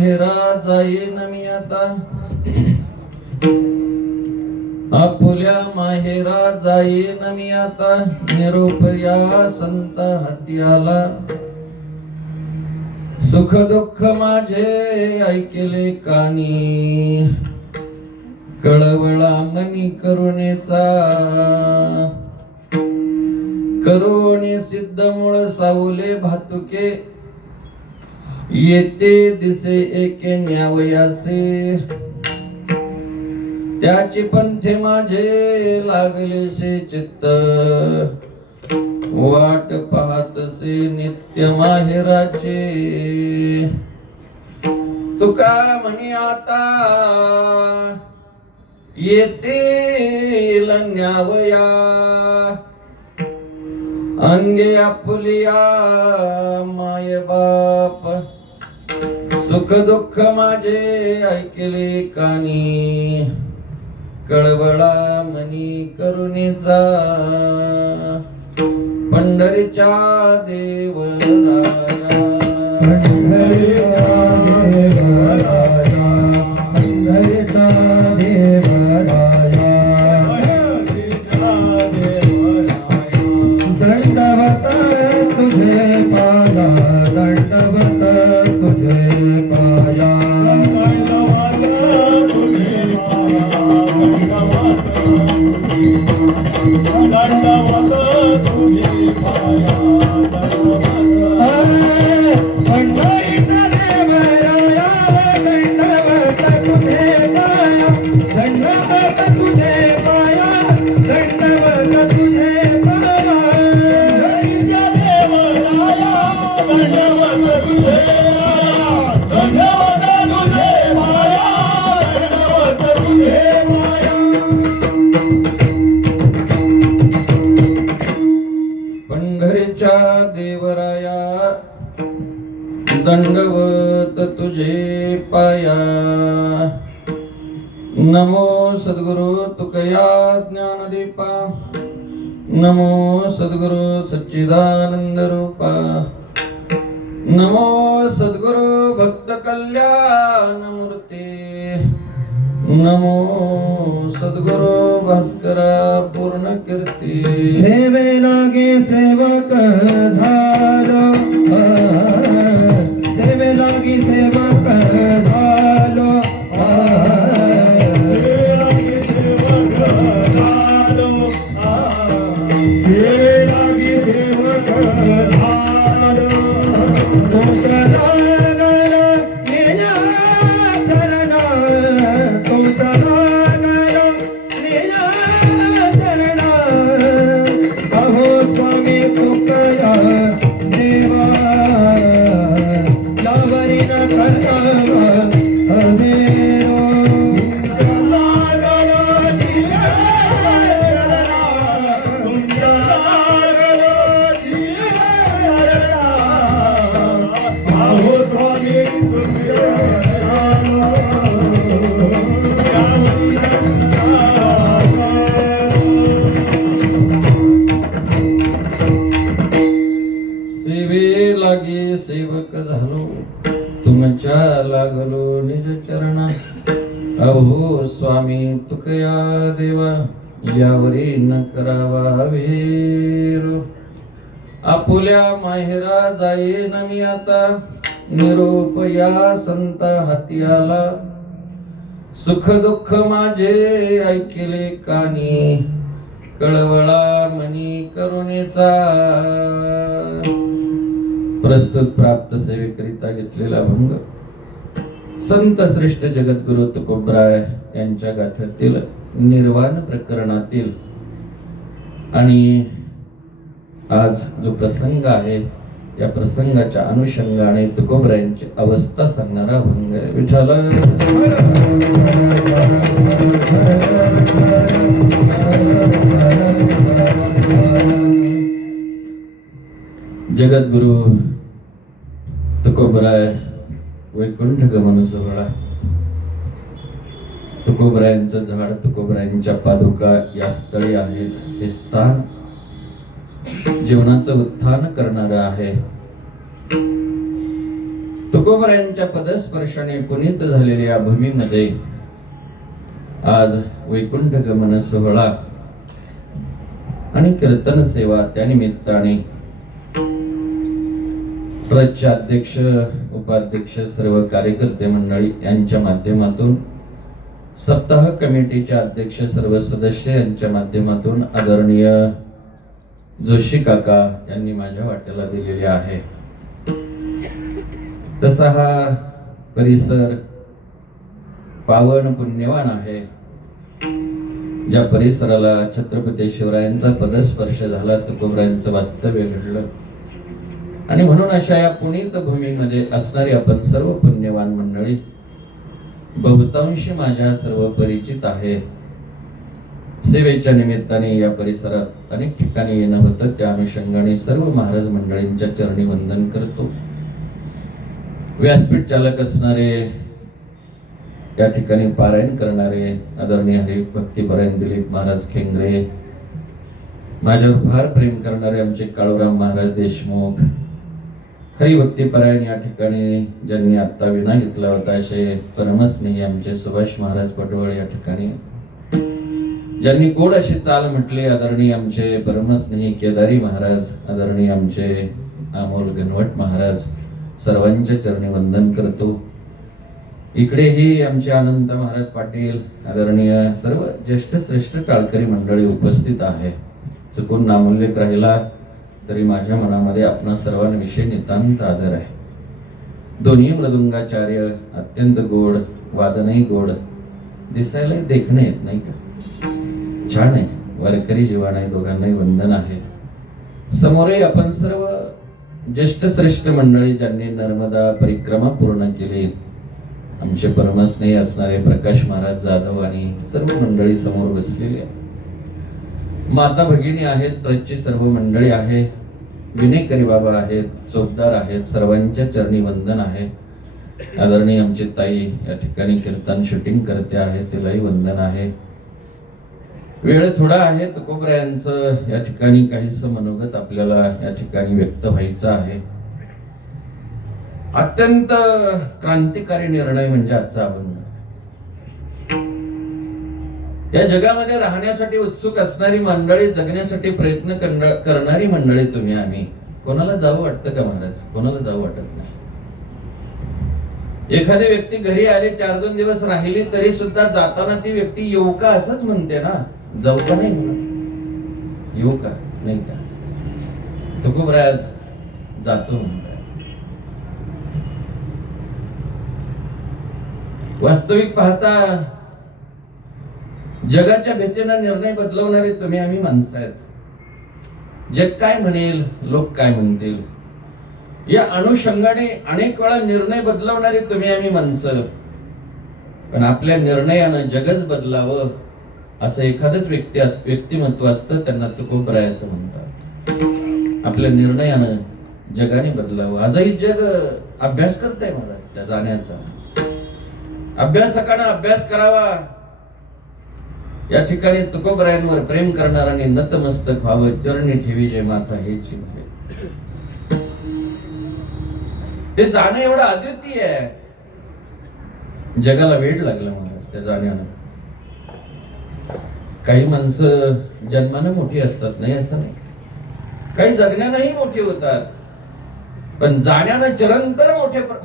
माहेरा जाईन मी आता, आपुल्या माहेरा जाईन मी आता, निरोप या संत हाती आला. सुख दुःख माझे ऐकले कानी, कळवळा मनी करुणेचा. करुणे सिद्ध मूळ सावले भातुके, येते दिसे एके न्यावयासे. त्याची पंथे माझे लागलेसे चित्त, वाट पाहतसे नित्य माहेराचे. तुका म्हणी आता येतील न्यावया, अंगे आपुलिया माय बाप. सुख दुःख माझे ऐकले कानी, कळवळा मनी करुणेचा. पंढरीच्या देवराया, पंढरीच्या देवराया, पंढरीच्या देवराया. दंडवत तुझे पाया, दंडवत तुझे पाया. पंढरीच्या देवराया, दंडवत तुझे पाया. नमो सद्गुरु तुकया ज्ञानदीपा, नमो सद्गुरु सच्चिदानंद रूपा, नमो सद्गुरु भक्त कल्याण मूर्ती, नमो सद्गुरु भास्करा पूर्ण कीर्ती. सेवे लागे सेवक झालो, सेवे लागी सेवक झालो. सेवे लागी सेवक झालो. तुमचा लागल लीला चरण, तुमचा लागल लीला चरण. अहो स्वामी तुकया देवा, लावरी न करवा हवेरो. लागल लीला चरण, तुमचा लागल लीला. अहो स्वामी तुकया सेवे लागे सेवक झालो, तुमच्या लागलो निज चरणा. अहो स्वामी तुकया देवा, यावरी न करावा वेरो. आपुल्या माहेरा जाईन मी आता, निरोप या संत हाती आला. सुख दुःख माझे ऐकले कानी, कळवळा मनी करुणेचा. प्रस्तुत प्राप्त सेवेकरिता घेतलेला भंग संत श्रेष्ठ जगद्गुरु तुकोबराय यांच्या गाथ्यातील निर्वाण प्रकरणातील. आणि आज जो प्रसंग आहे, या प्रसंगाच्या अनुषंगाने तुकोबरायांची अवस्था सांगणारा भंग आहे. विठ्ठल जगद्गुरु तुकोबराय वैकुंठ गमन सोहळा. तुकोबरायांचं झाड, तुकोबरायांच्या पादुका या स्थळी आहेत. हे स्थान जीवनाचं उत्थान करणारं आहे. तुकोबरायांच्या पदस्पर्शाने पुनीत झालेल्या या भूमीमध्ये आज वैकुंठ गमन सोहळा आणि कीर्तन सेवा त्यानिमित्ताने ट्रस्टचे अध्यक्ष उपाध्यक्ष सर्व कार्यकर्ते मंडळी यांच्या माध्यमातून सप्ताह कमिटीचे अध्यक्ष सर्व सदस्य यांच्या माध्यमातून आदरणीय जोशी काका यांनी माझ्या वाट्याला दिलेले आहे. तसा हा परिसर पावन पुण्यवान आहे. ज्या परिसराला छत्रपती शिवरायांचा पदस्पर्श झाला, तुकोबरायांचं वास्तव्य घडलं आणि म्हणून अशा या पुनीत भूमीमध्ये असणारी आपण सर्व पुण्यवान मंडळी बहुतांशी माझ्या सर्व परिचित आहे. सेवेच्या निमित्ताने या परिसरात अनेक ठिकाणी येणं होतं. त्या अनुषंगाने सर्व महाराज मंडळींच्या चरणी वंदन करतो. व्यासपीठ चालक असणारे, या ठिकाणी पारायण करणारे आदरणीय हरिभक्तीपरायण दिलीप महाराज खेंगरे, माझ्यावर फार प्रेम करणारे आमचे काळूराम महाराज देशमुख, हरिभक्तीपरायण या ठिकाणी ज्यांनी आत्ता विना घेतला होता असे परमस्नेही आमचे सुभाष महाराज पटवळ, या ठिकाणी ज्यांनी गोड अशी चाल म्हटली आदरणीय आमचे परमस्नेही केदारी महाराज, आदरणीय आमचे अमोल गणवट महाराज, सर्वांच्या चरणी वंदन करतो. इकडेही आमचे अनंत महाराज पाटील, आदरणीय सर्व ज्येष्ठ श्रेष्ठ टाळकरी मंडळी उपस्थित आहे. चुकून नामोल्लेख राहिला तरी माझ्या मनामध्ये आपणा सर्वांविषयी नितांत आदर आहे. दोन्ही मृदुंगाचार्य अत्यंत गोड, वादनही गोड, दिसायला देखणे येत नाही का? छान आहे. वारकरी जीवन आहे. दोघांनाही वंदन आहे. समोरही आपण सर्व ज्येष्ठ श्रेष्ठ मंडळी ज्यांनी नर्मदा परिक्रमा पूर्ण केली, आमचे परमस्नेही असणारे प्रकाश महाराज जाधव आणि सर्व मंडळी समोर बसलेली आहे. माता भगिनी आहेत, ट्रस्टची सर्व मंडळी आहे, विनेकरी बाबा आहेत, चौकदार आहेत, सर्वांच्या चरणी वंदन आहे. आदरणीय आमची ताई या ठिकाणी कीर्तन शूटिंग करते आहे, तिलाही वंदन आहे. वेळ थोडा आहे. तुकोबरायांचं या ठिकाणी काहीच मनोगत आपल्याला या ठिकाणी व्यक्त व्हायचं आहे. अत्यंत क्रांतिकारी निर्णय म्हणजे आजचा अभंग. या जगामध्ये राहण्यासाठी उत्सुक असणारी मंडळी, जगण्यासाठी प्रयत्न करणारी मंडळी तुम्ही आम्ही. कोणाला जावं वाटतं का महाराज? कोणाला जावं वाटत नाही. एखादी व्यक्ती घरी आली, 4-2 दिवस राहिली तरी सुद्धा जाताना ती व्यक्ती येऊ का असंच म्हणते ना, जाऊ का नाही म्हणत, येऊ का नाही का. तुकोबराज जातो म्हणतात. वास्तविक पाहता जगाच्या भीतीनं निर्णय बदलवणारे तुम्ही आम्ही माणसं आहेत. जग काय म्हणेल, लोक काय म्हणतील, या अनुषंगाने अनेक वेळा निर्णय बदलवणारे तुम्ही आम्ही माणसं. पण आपल्या निर्णयानं जगच बदलावं असं एखादंच व्यक्तिमत्व असतं, त्यांना तुकोबराय असं म्हणतात. आपल्या निर्णयानं जगाने बदलावं. आजही जग अभ्यास करतंय महाराज, त्या जाण्याचा. अभ्यासकानं अभ्यास करावा. या ठिकाणी तुकोबरायांवर प्रेम करणाऱ्यांनी नतमस्तक व्हावं. चरणी ठेवी जय माता हेची आहे. ते जाणं एवढं अद्वितीय आहे. जगाला वेड लागलं महाराज त्या जाण्यानं. काही माणसं जन्मानं मोठी असतात, नाही असं नाही. काही जगण्यानंही मोठी होतात. पण जाण्यानं चिरंतर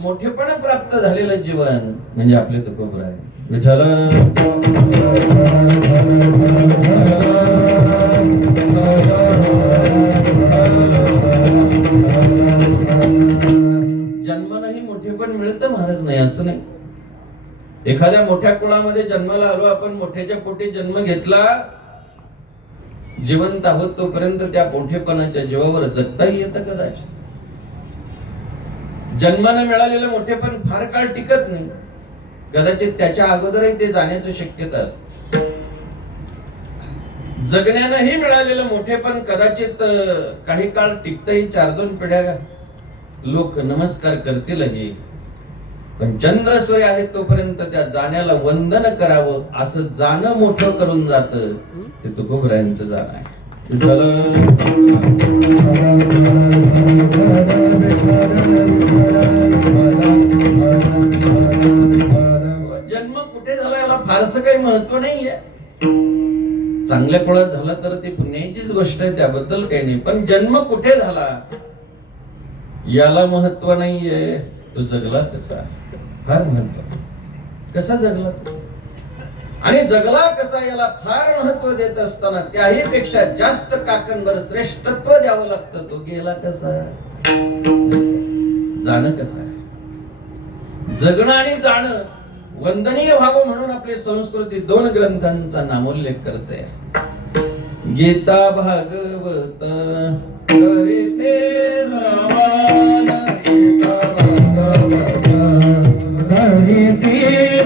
मोठेपण प्राप्त झालेलं जीवन म्हणजे आपले तुकोबराय. विठ्ठल जन्मानंही मोठेपण मिळतं महाराज, नाही असं नाही. एखाद्या मोठ्या कुळामध्ये जन्माला आलो आपण, मोठ्याच्या पोटी जन्म घेतला, जिवंत आहोत तोपर्यंत त्या मोठेपणाच्या जीवावर जगताही येतं कदाचित. जन्मानं मिळालेलं मोठेपण फार काळ टिकत नाही. कदाचित त्याच्या अगोदरही ते जाण्याची शक्यता असते. जगण्यानंही मिळालेलं मोठेपण कदाचित काही काळ टिकतही, 4-2 पिढ्या लोक नमस्कार करतीलही. पण चंद्र सूर्य आहे तोपर्यंत त्या जाण्याला वंदन करावं असं जाणं मोठं करून जातं. ते तुकोबरायांचं जाणं आहे. विठ्ठल फारसं काही महत्व नाहीये. चांगल्या कुळात झाला तर ती पुण्याचीच गोष्ट आहे, त्याबद्दल काही नाही. पण जन्म कुठे झाला याला महत्व नाहीये. तो जगला कसा, फार महत्व. कसा जगला आणि जगला कसा याला फार महत्व देत असताना त्याही पेक्षा जास्त काकणभर श्रेष्ठत्व द्यावं लागतं. तो गेला कसा, जाणं कसं आहे. जगणं आणि जाणं वंदनीय व्हावं म्हणून आपली संस्कृती 2 ग्रंथांचा नामोल्लेख करते. गीता भागवत करीते श्रवण, गीता भागवत करीते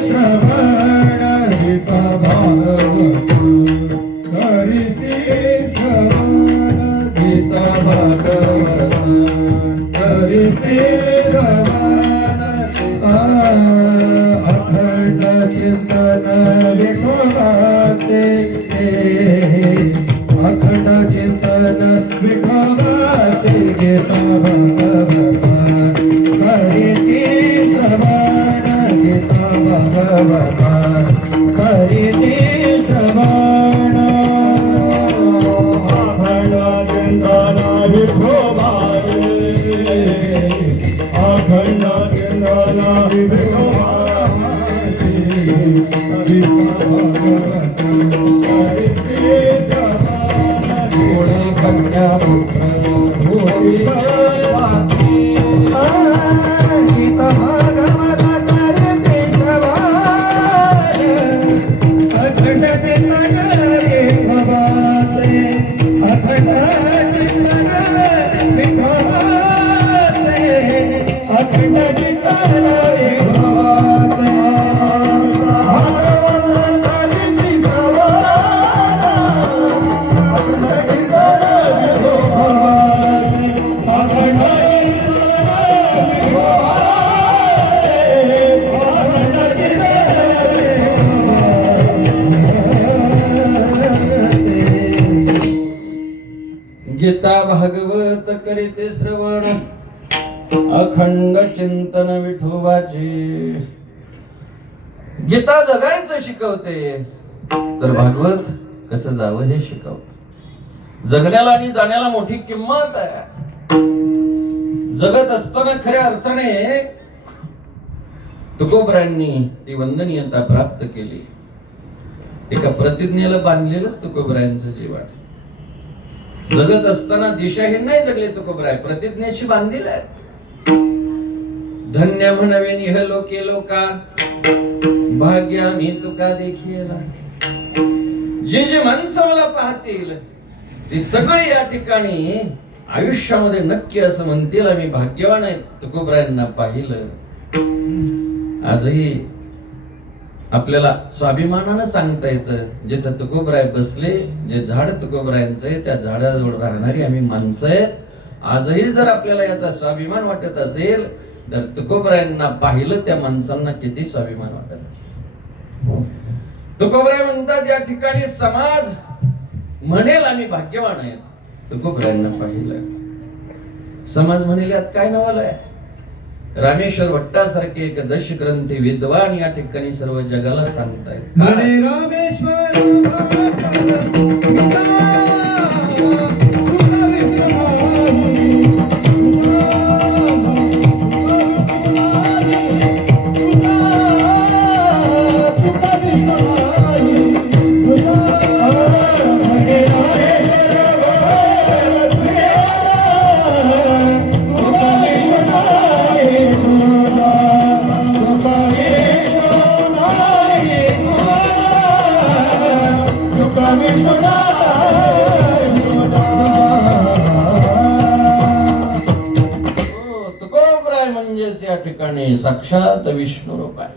श्रवण, गीता भागवत करीते श्रवण, गीता भागवत करीते श्रवण. अखंड चिंतन विठोबाचे, अखंड चिंतन विठोबाचे, गीता भागवत करीते श्रवण, गीता भागवत करीते श्रवण. अखंड चिंतन विठोबाचे, अखंड चिंतन विठोबाचे, गीता भागवत करीते श्रवण. गोडी कन्या पुत्र होई वाती, गीता भागवत करते श्रवण. अखंड चिंतन विठोबाचे, अखंड चिंतन विठोबाचे, अखंड चिंतन विठोबाचे. गीता भागवत करीते श्रवण, अखंड चिंतन विठोबाचे. गीता जगायचं शिकवते तर भागवत कसं जावं हे शिकवते. जगण्याला आणि जाण्याला मोठी किंमत आहे. जगत असताना खऱ्या अर्थाने तुकोबरायांनी ती वंदनीयता प्राप्त केली. एका प्रतिज्ञेला बांधलेलंच तुकोबरायांचं जीवन. जगत असताना दिशाहीन नाही जगले तुकोबराय, प्रतिज्ञेशी बांधलेले आहेत. धन्य म्हणवे इह लोके लोका, भाग्य आम्ही तुका देखील. जे जे माणसं मला पाहतील ती सगळी या ठिकाणी आयुष्यामध्ये नक्की असं म्हणतील आम्ही भाग्यवान आहेत, तुकोबरायांना पाहिलं. आजही आपल्याला स्वाभिमानानं सांगता येतं, जिथं तुकोबराय बसले, जे झाड तुकोबरायांचं आहे त्या झाडाजवळ राहणारी आम्ही माणसं आहेत. आजही जर आपल्याला याचा स्वाभिमान वाटत असेल तर तुकोबरायांना पाहिलं त्या माणसांना किती स्वाभिमान वाटत असेल. तुकोबराय म्हणतात या ठिकाणी समाज म्हणेल आम्ही भाग्यवान आहेत, तुकोबरायांना पाहिलं. समाज म्हणेल यात काय नवल आहे. रामेश्वर भट्टासारखे एक दशग्रंथी विद्वान या ठिकाणी सर्व जगाला सांगतायत. हरे रामेश्वर तुकोबराय म्हणजेच या ठिकाणी साक्षात विष्णू रूप आहे.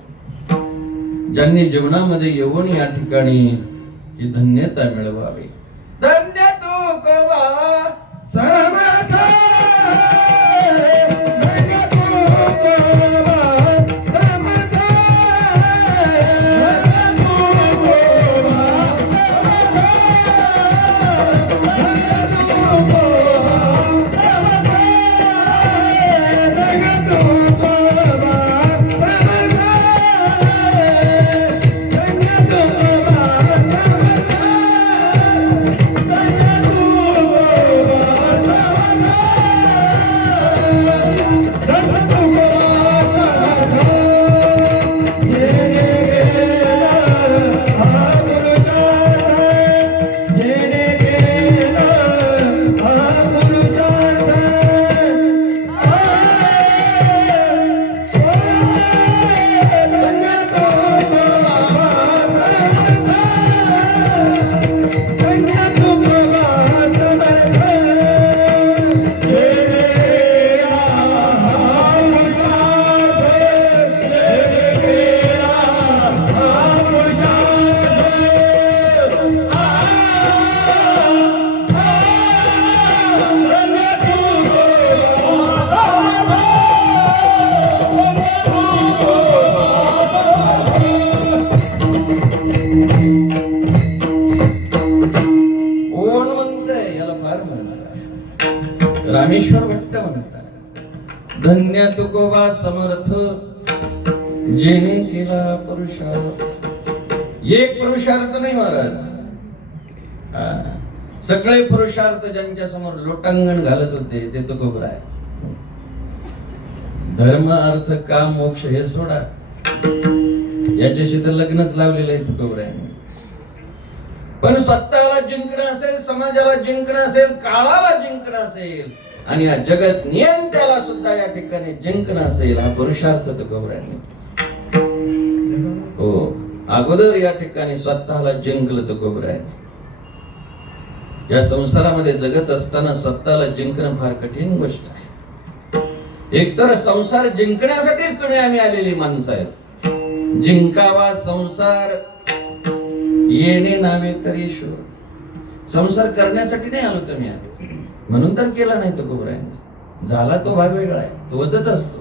ज्यांनी जीवनामध्ये येऊन या ठिकाणी ही धन्यता मिळवावी. धन्य तुकोबा समर्थ, समर्थ जेने केला पुरुषार्थ. एक पुरुषार्थ नाही महाराज, सगळे पुरुषार्थ ज्यांच्या समोर लोटांगण घालत होते ते तुकोबराय. धर्म अर्थ काम मोक्ष हे सोडा, याच्याशी तर लग्नच लावलेलं आहे तुकोबरायांनी. पण स्वतःला जिंकणं असेल, समाजाला जिंकणं असेल, काळाला जिंकणं असेल आणि या जगत नियंत्याला सुद्धा या ठिकाणी जिंकणं असेल, हा पुरुषार्थ तुकोबरायांनी. हो, अगोदर या ठिकाणी स्वतःला जिंकलं तुकोबरायांनी. या संसारामध्ये जगत असताना स्वतःला जिंकणं फार कठीण गोष्ट आहे. एकतर संसार जिंकण्यासाठीच तुम्ही आम्ही आलेली माणसं आहेत. जिंकावा संसार येणे नावे तरी शूर. संसार करण्यासाठी नाही आलो तुम्ही आम्ही, म्हणून तर केला नाही तुकोबरायांनी. झाला तो भाग वेगळा आहे, तो होतच असतो.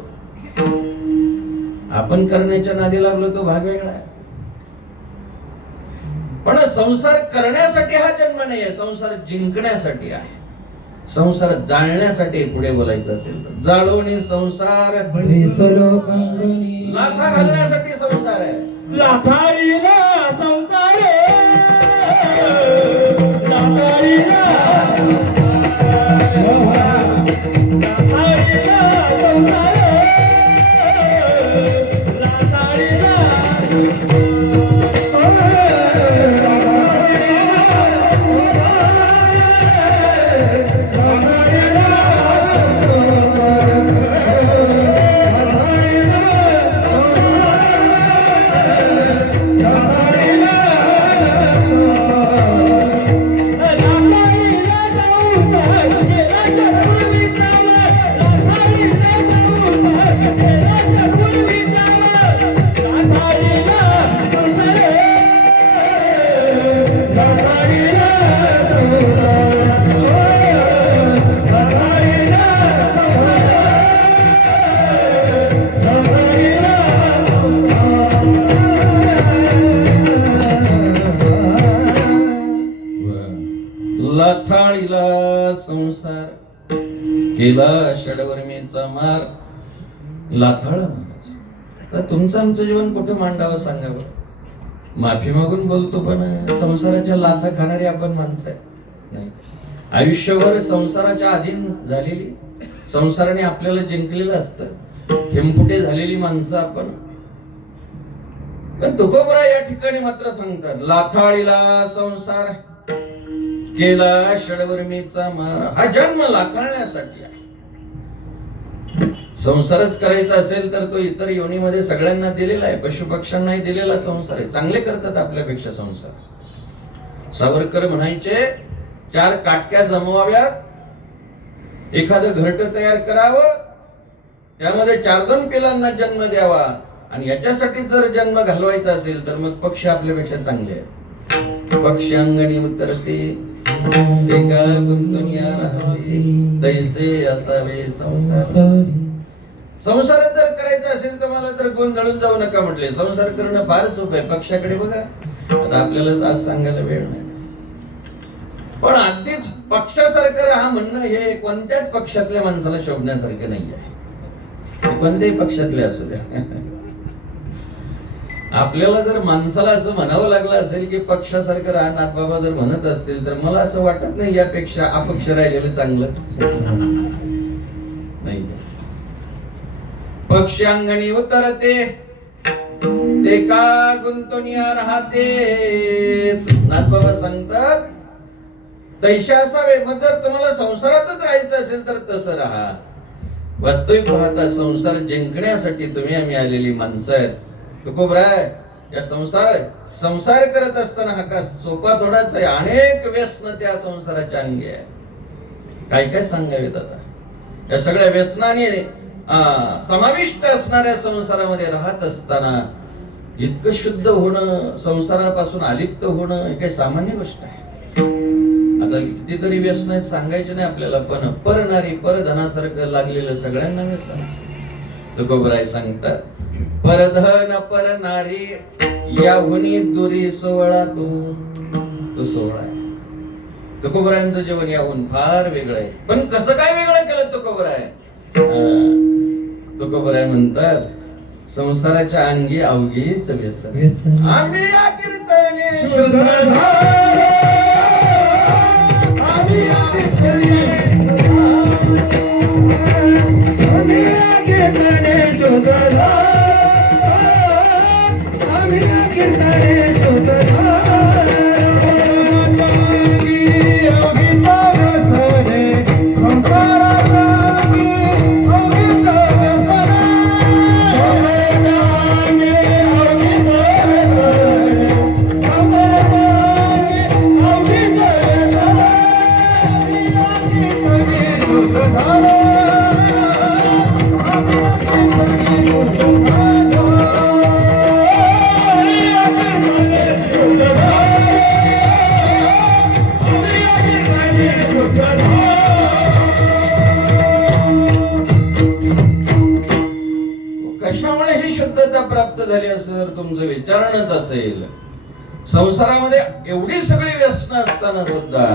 आपण करण्याच्या नादी लागलो तो भाग वेगळा आहे. पण संसार करण्यासाठी हा जन्म नाही आहे, संसार जिंकण्यासाठी आहे. संसार जाळण्यासाठी पुढे बोलायचं असेल तर जाळवणी संसार, लाथा घालण्यासाठी संसार आहे. लाथाळीला संसार, लाथाळीला संसार, लाथाळीला संसार केला षडवर्मीचा मार. लाथाळ तर तुमचं आमचं जीवन कुठे मांडावं सांगावं. माफी मागून बोलतो, पण संसाराच्या लाथा खाणारी आपण माणसं आहे. नाही, आयुष्यभर संसाराच्या अधीन झालेली, संसाराने आपल्याला जिंकलेलं असतं, हिमपुटे झालेली माणसं आपण. पण तुकोबराय या ठिकाणी मात्र सांगतात, लाथाळीला संसार केला षडवर्मीचा मार. हा जन्म लाथाळण्यासाठी आहे. संसारच करायचा असेल तर तो इतर योनीमध्ये सगळ्यांना दिलेला आहे, पशुपक्ष्यांनाही दिलेला संसार आहे. चांगले करतात आपल्यापेक्षा संसार. सावरकर म्हणायचे, 4 काटक्या जमवाव्यात, एखादं घरटं तयार करावं, त्यामध्ये 4-2 पिलांना जन्म द्यावा, आणि याच्यासाठी जर जन्म घालवायचा असेल तर मग पक्षी आपल्यापेक्षा चांगले आहेत. पक्षी अंगणी उतरते, एका गुंतुनिया राहते, तैसे असावे संसार. संसार जर करायचा असेल तर मला तर गोंधळून जाऊ नका म्हटले. संसार करणं फार सोपं आहे. पक्षाकडे बघा, आता आपल्याला आज सांगायला वेळ नाही, पण अगदीच पक्षासारखं राहा म्हणणं हे कोणत्याच पक्षातल्या माणसाला शोभण्यासारखे नाही आहे. कोणत्याही पक्षातले असू द्या. आपल्याला जर माणसाला असं म्हणावं लागलं असेल की पक्षासारखं राहणार बाबा जर म्हणत असतील, तर मला असं वाटत नाही यापेक्षा अपक्ष राहिलेलं चांगलं नाही. पक्ष अंगणी उतरते, ते का गुंतुनिया राहते. नाथबाबा सांगतात, तैसे असावे. मग जर तुम्हाला संसारातच राहायचं असेल तर तसं राहा. वास्तविक पाहता संसार जिंकण्यासाठी तुम्ही आम्ही आलेली माणसं आहेत. तुकोबराय, या संसार करत असताना हा का सोपा थोडाच आहे. अनेक व्यसन त्या संसाराच्या अंगी आहे. काय काय सांगावेत आता. या सगळ्या व्यसनाने समाविष्ट असणाऱ्या संसारामध्ये राहत असताना इतकं शुद्ध होणं, संसारापासून अलिप्त होणं, हे काही सामान्य गोष्ट आहे. आता कितीतरी व्यसन आहेत, सांगायचे नाही आपल्याला, पण परनारी परधनासारखं लागलेलं सगळ्यांना व्यसन. तुकोबराय सांगतात, परधन परनारी याहुनी दुरी सोहळा तू सोहळा आहे. तुकोबरायांचं जीवन याहून फार वेगळं आहे. पण कसं काय वेगळं केलं तुकोबराय? तुकोबराय म्हणतात संसाराच्या अंगी अवघीच व्यसन. आम्ही या कीर्तने शुद्ध झालो. आम्ही या कीर्तने शुद्ध झालो. आम्ही या कीर्तने शुद्ध झालो. कशामुळे ही शुद्धता प्राप्त झाली असं जर तुमचं विचारणच असेल, संसारामध्ये एवढी सगळी व्यसनं असताना सुद्धा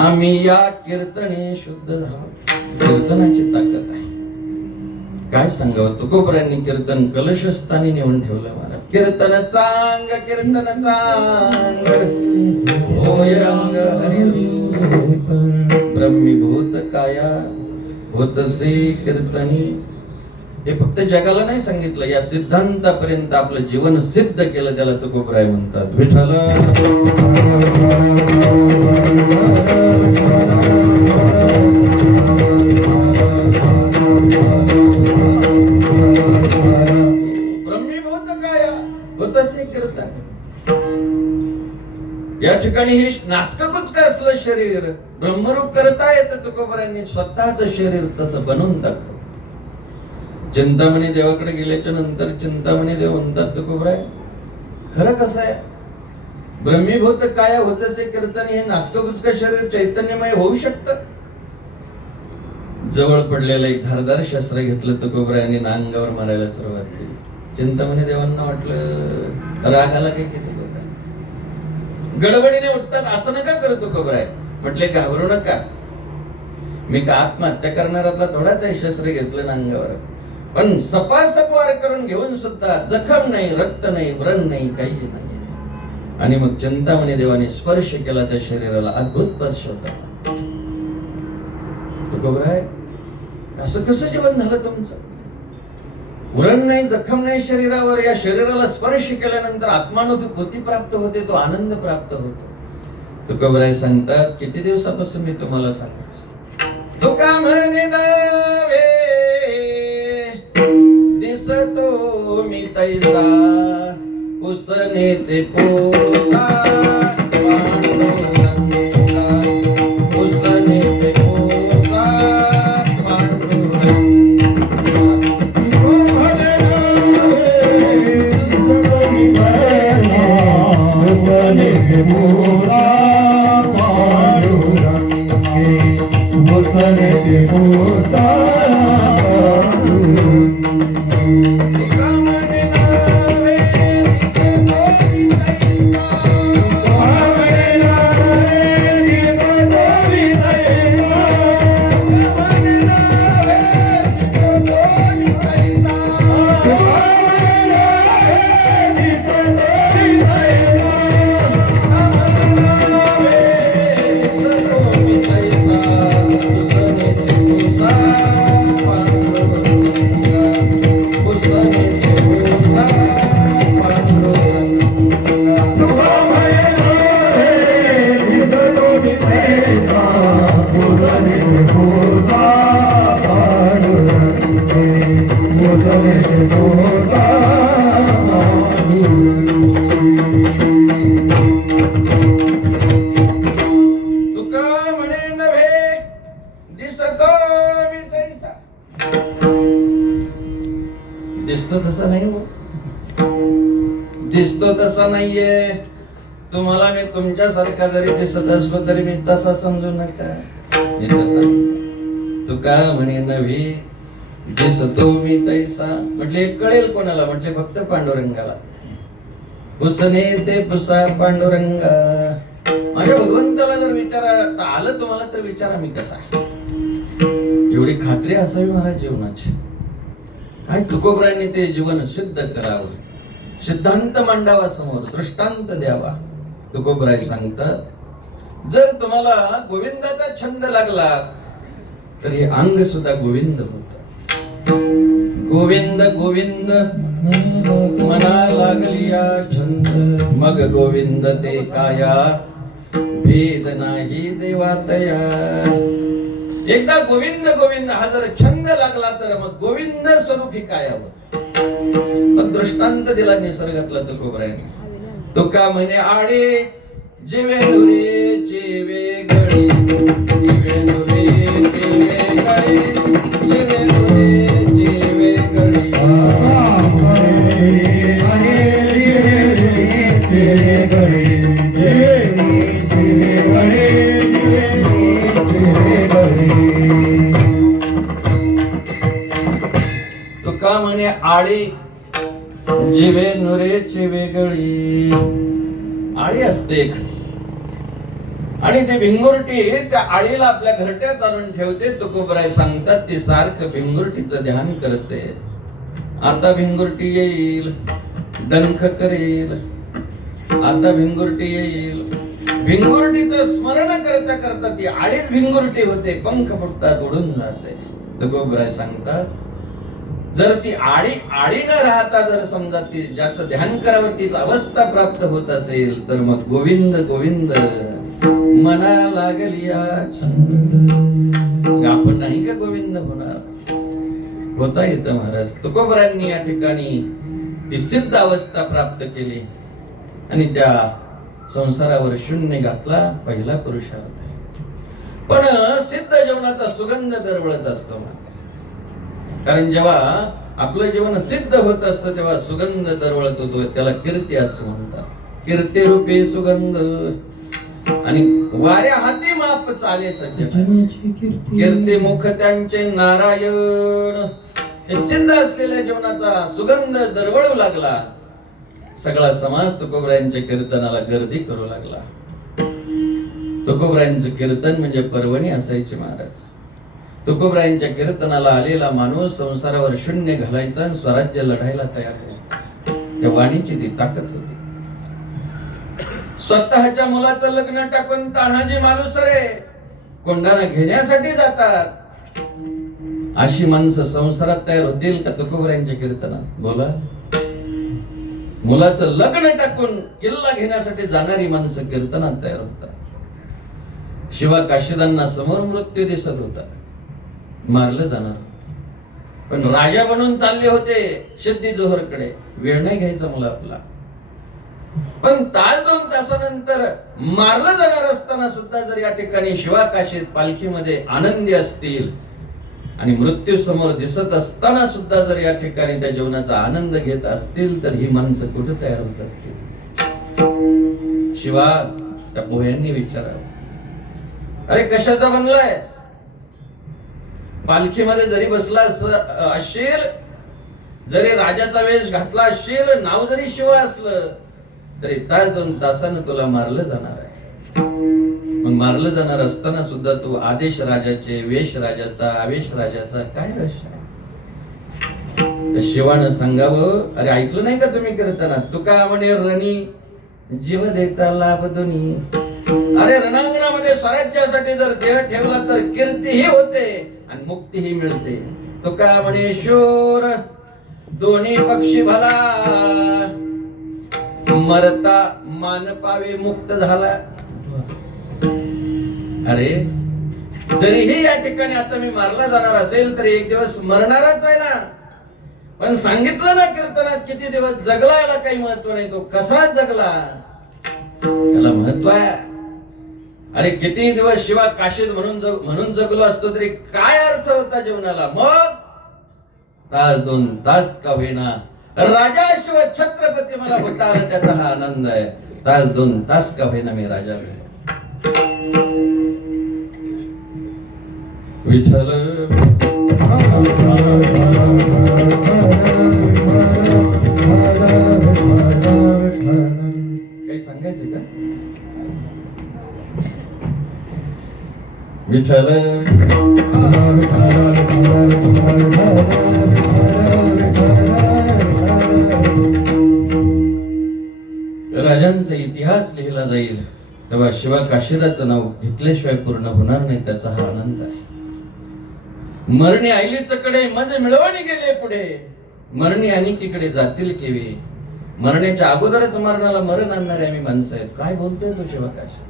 आम्ही या कीर्तने शुद्ध झालो. कीर्तनाची ताकद आहे. काय सांगावं, तुकोबरायांनी कीर्तन कलशस्थानी नेऊन ठेवलं. मला कीर्तन चांग कीर्तन चांग होय अंग हरिरूप ब्रह्मीभूत काया होतसे कीर्तनी. हे फक्त जगाला नाही सांगितलं, या सिद्धांतापर्यंत आपलं जीवन सिद्ध केलं. त्याला तुकोबराय म्हणतात. विठ्ठल ब्रह्मीभूत काया होतसे कीर्तन. या ठिकाणी हे नासकच काय असलं शरीर ब्रह्मरूप करता येतं. तुकोबरायांनी स्वतःच शरीर तसं बनवून दाखवलं. चिंतामणी देवाकडे गेल्याच्या नंतर चिंतामणी देव म्हणतात, तुकोबराय खरं कसं आहे, ब्रह्मीभूत काय होतसे कीर्तन हे नासकबुचका शरीर चैतन्यमय होऊ शकतं. जवळ पडलेलं एक धारदार शस्त्र घेतलं तुकोबरायांनी अंगावर मारायला सुरुवात केली. चिंतामणी देवांना वाटलं रागाला काही किती होता. गडबडीने उठतात, असं नका करू तुकोबराय. म्हटले घाबरू नका, मी का आत्महत्या करणारातला थोडाच आहे. शस्त्र घेतलं अंगावर, पण सपासप वार करून घेऊन सुद्धा जखम नाही, रक्त नाही, व्रण नाही, काही नाही. आणि मग चिंतामणी देवाने स्पर्श केला त्या शरीराला. अद्भुत स्पर्श होता. तुकोबराय असं कसं जीवन झालं तुमचं? व्रण नाही, जखम नाही शरीरावर. या शरीराला स्पर्श केल्यानंतर आत्मानुभूती प्राप्त होते, तो आनंद प्राप्त होतो. तुकोबराय सांगतात, किती दिवसापासून मी तुम्हाला सांगतो, तुका म्हणे नव्हे दिसतो मी तैसा उसने ते पोसा उसने ते पोसा दिसतो तसा नाही हो, दिसतो तसा नाहीये. तुम्हाला मी तुमच्यासारखा जरी दिसत असलो तरी मी तसा समजू नका. मी तसा तुका म्हणे नव्हे दिसतो मी तैसा. म्हटले कळेल कोणाला? म्हटले फक्त पांडुरंगाला. पुसणे ते पुसा पांडुरंगा. माझ्या भगवंताला जर विचारा आलं तुम्हाला तर विचारा मी कसा आहे. एवढी खात्री असावी महाराज जीवनाची. काय तुकोबरायांनी ते जीवन सिद्ध करावं, सिद्धांत मांडावा समोर, दृष्टांत द्यावा. तुकोबराय सांगतात, जर तुम्हाला गोविंदाचा छंद लागला तर हे अंग सुद्धा गोविंद होत. गोविंद गोविंद मना लागलिया छंद, मग गोविंद ते काया, भेद नाही देवातया. एकदा गोविंद गोविंद हा जर छंद लागला तर मग गोविंद स्वरूपी काय हवं. मग दृष्टांत दिला निसर्गातला तुकोबरायाने. तुका म्हणे आडे जीवे नुरे जीवे गळे, जीवे नुरे जीवे गळे, जीवे नुरे जीवे गळे. तुका म्हणे आळी जीवे नुरेची वेगळी. आळी असते एक, आणि ती भिंगुरटी त्या आळीला आपल्या घरट्यात आणून ठेवते. तुकोबराय सांगतात, ती सारखं भिंगुरटीचं ध्यान करते. आता भिंगुरटी येईल, डंख करेल, आता भिंगुरटी येईल. भिंगुरटीचं स्मरण करता करता ती आळीच भिंगुरटी होते, पंख फुटतात, उडून जाते. तुकोबराय सांगतात, जर ती आळी न राहता जर समजा ती ज्याचं ध्यान करावं तीच अवस्था प्राप्त होत असेल तर मग गोविंद गोविंद मना लागलिया छंद. आपण नाही का गोविंद होणार? होता येतं महाराज. तुकोबरायांनी या ठिकाणी ती सिद्ध अवस्था प्राप्त केली आणि त्या संसारावर शून्य घातला पहिला पुरुषार्थ. पण सिद्ध जीवनाचा सुगंध दरवळत असतो. कारण जेव्हा आपलं जीवन सिद्ध होत असतं तेव्हा सुगंध दरवळत होतो. त्याला कीर्ती असं म्हणतात. कीर्ती रूपी सुगंध. आणि वाऱ्या हाती माप चाले सज्जनाची, कीर्ती मुख त्यांचे नारायण. हे सिद्ध असलेल्या जीवनाचा सुगंध दरवळू लागला. सगळा समाज तुकोबरायांच्या कीर्तनाला गर्दी करू लागला. तुकोबरायांचं कीर्तन म्हणजे पर्वणी असायची महाराज. तुकोबरायांच्या कीर्तनाला आलेला माणूस संसारावर शून्य घालायचा आणि स्वराज्य लढायला तयार व्हायचा. त्या वाणीची ती ताकद होती. स्वतःच्या मुलाचं लग्न टाकून तान्हाजी मालुसरे कोंढाणा घेण्यासाठी जातात. अशी माणसं संसारात तयार होतील का तुकोबरायांच्या कीर्तनात? बोला. मुलाचं लग्न टाकून किल्ला घेण्यासाठी जाणारी माणसं कीर्तनात तयार होतात. शिवा काशीदांना समोर मृत्यू दिसत होता, मारलं जाणार. पण राजा बनून चालले होते सिद्धी जोहरकडे. वेळ नाही घ्यायचा मुला आपला. पण तास 2 तासानंतर मारलं जाणार असताना सुद्धा जर या ठिकाणी शिवा काशीत पालखीमध्ये आनंदी असतील आणि मृत्यू समोर दिसत असताना सुद्धा जर या ठिकाणी त्या जीवनाचा आनंद घेत असतील तर ही माणसं कुठे तयार होत असतील? शिवा त्या पोह्यांनी विचारावं, अरे कशाचा बनलाय? पालखीमध्ये जरी बसला असशील, जरी राजाचा वेश घातला असशील, नाव जरी शिवा असलं तरी तास 2 तासानं तुला मारलं जाणार आहे. मग मारलं जाणार असताना सुद्धा तू आदेश राजाचे, वेश राजाचा, आवेश राजाचा काय रहस्य आहे? शिवानं सांगावं, अरे ऐकलं नाही का तुम्ही कीर्तनात? तुका म्हणे रणी जीव देता लाभ दोन्ही. अरे रणांगणामध्ये स्वराज्यासाठी जर देह ठेवला तर कीर्तीही होते आणि मुक्तीही मिळते. तुका म्हणे शूर दोन्ही पक्षी भला, मरता मान पावे मुक्त झाला. अरे जरीही या ठिकाणी आता मी मारला जाणार असेल तरी एक दिवस मरणारच आहे ना. पण सांगितलं ना कीर्तनात किती दिवस जगला, याला काही महत्व नाही. तो कसा जगला त्याला महत्व आहे. अरे किती दिवस शिवा काशीद म्हणून जगलो असतो तरी काय अर्थ होता जीवनाला? मग तास 2 तास का होईना राजा शिव छत्रपती मला होता आणि त्याचा हा आनंद आहे. तास 2 तास का होईना मी राजा झालो. विठ्ठल काही सांगायचं का? विठ्ठल महाराजांचा इतिहास लिहिला जाईल तेव्हा शिवकाशीदाचं नाव घेतल्याशिवाय पूर्ण होणार नाही. त्याचा हा आनंद आहे. मरणी आईलीच कडे मज मिळवणी गेले पुढे, मरणी अनिकीकडे जातील केवी. मरण्याच्या अगोदरच मरणाला मरण आणणारे आम्ही माणसं आहेत. काय बोलतोय तो शिवकाशी?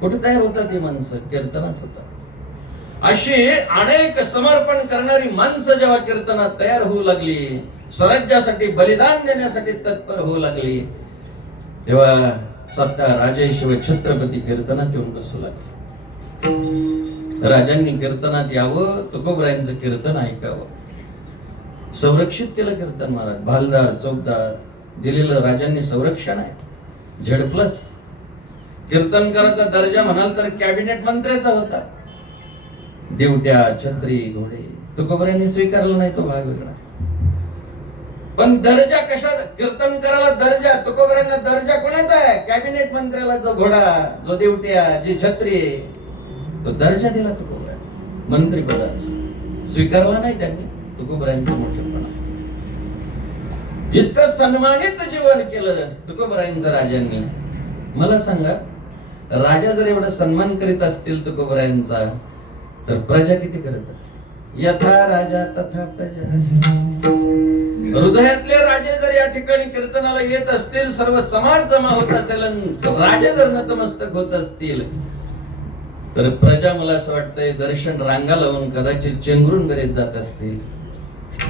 कुठे तयार होतात ती माणसं? कीर्तनात होतात. अशी अनेक समर्पण करणारी माणसं जेव्हा कीर्तनात तयार होऊ लागली, स्वराज्यासाठी बलिदान देण्यासाठी तत्पर होऊ लागली, तेव्हा स्वतः राजे शिव छत्रपती कीर्तनात येऊन बसू लागले. राजांनी कीर्तनात यावं, तुकोबरायांचं कीर्तन ऐकावं. संरक्षित केलं कीर्तन महाराज. भालदार चौकदार दिलेलं राजांनी संरक्षण आहे. Z+ कीर्तनकाराचा दर्जा म्हणाल तर कॅबिनेट मंत्र्याचा होता. देवट्या छत्री घोडे तुकोबरायांनी स्वीकारला नाही, तो भाग वेगळा. पण दर्जा कशा? कीर्तनकाराला दर्जा, तुकोबरायांना दर्जा कोणाचा आहे? कॅबिनेट मंत्र्याला. जो घोडा, जो देवट्या, जी छत्री, तो दर्जा दिला तुकोबरायांना मंत्रिपदाचा. स्वीकारला नाही त्यांनी तुकोबरायांचं मोठेपणा. इतकं सन्मानित जीवन केलं तुकोबरायांचं राजांनी. मला सांगा, राजा जर एवढा सन्मान करीत असतील तुकोबरायांचा, तर प्रजा किती करत असतील? यथा राजा तथा प्रजा. हृदयातले राजे जर या ठिकाणी कीर्तनाला येत असतील, सर्व समाज जमा होत असेल, राजे जर नतमस्तक होत असतील, तर प्रजा मला असं वाटतंय दर्शन रांगा लावून कदाचित चेंगरून करीत जात असतील.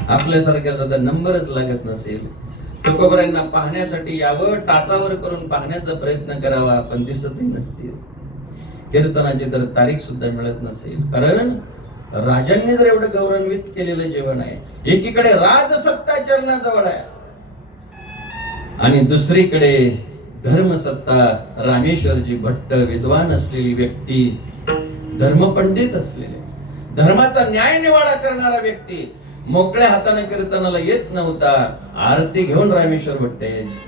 आपल्यासारख्याचा तर नंबरच लागत नसेल. तुकोबरायांना पाहण्यासाठी यावं, टाचावर करून पाहण्याचा प्रयत्न करावा, पण दिसतही नसतील. कीर्तनाची तर तारीख सुद्धा मिळत नसेल. कारण राजांनी जर एवढं गौरवान्वित केलेलं जीवन आहे. एकीकडे राजसत्ता चरणाजवळ आहे आणि दुसरीकडे धर्मसत्ता. रामेश्वरजी भट्ट विद्वान असलेली व्यक्ती, धर्मपंडित असलेले, धर्माचा न्याय निवाडा करणारा व्यक्ती मोकळ्या हाताने कीर्तनाला येत नव्हता. आरती घेऊन रामेश्वर भट्ट यायचे.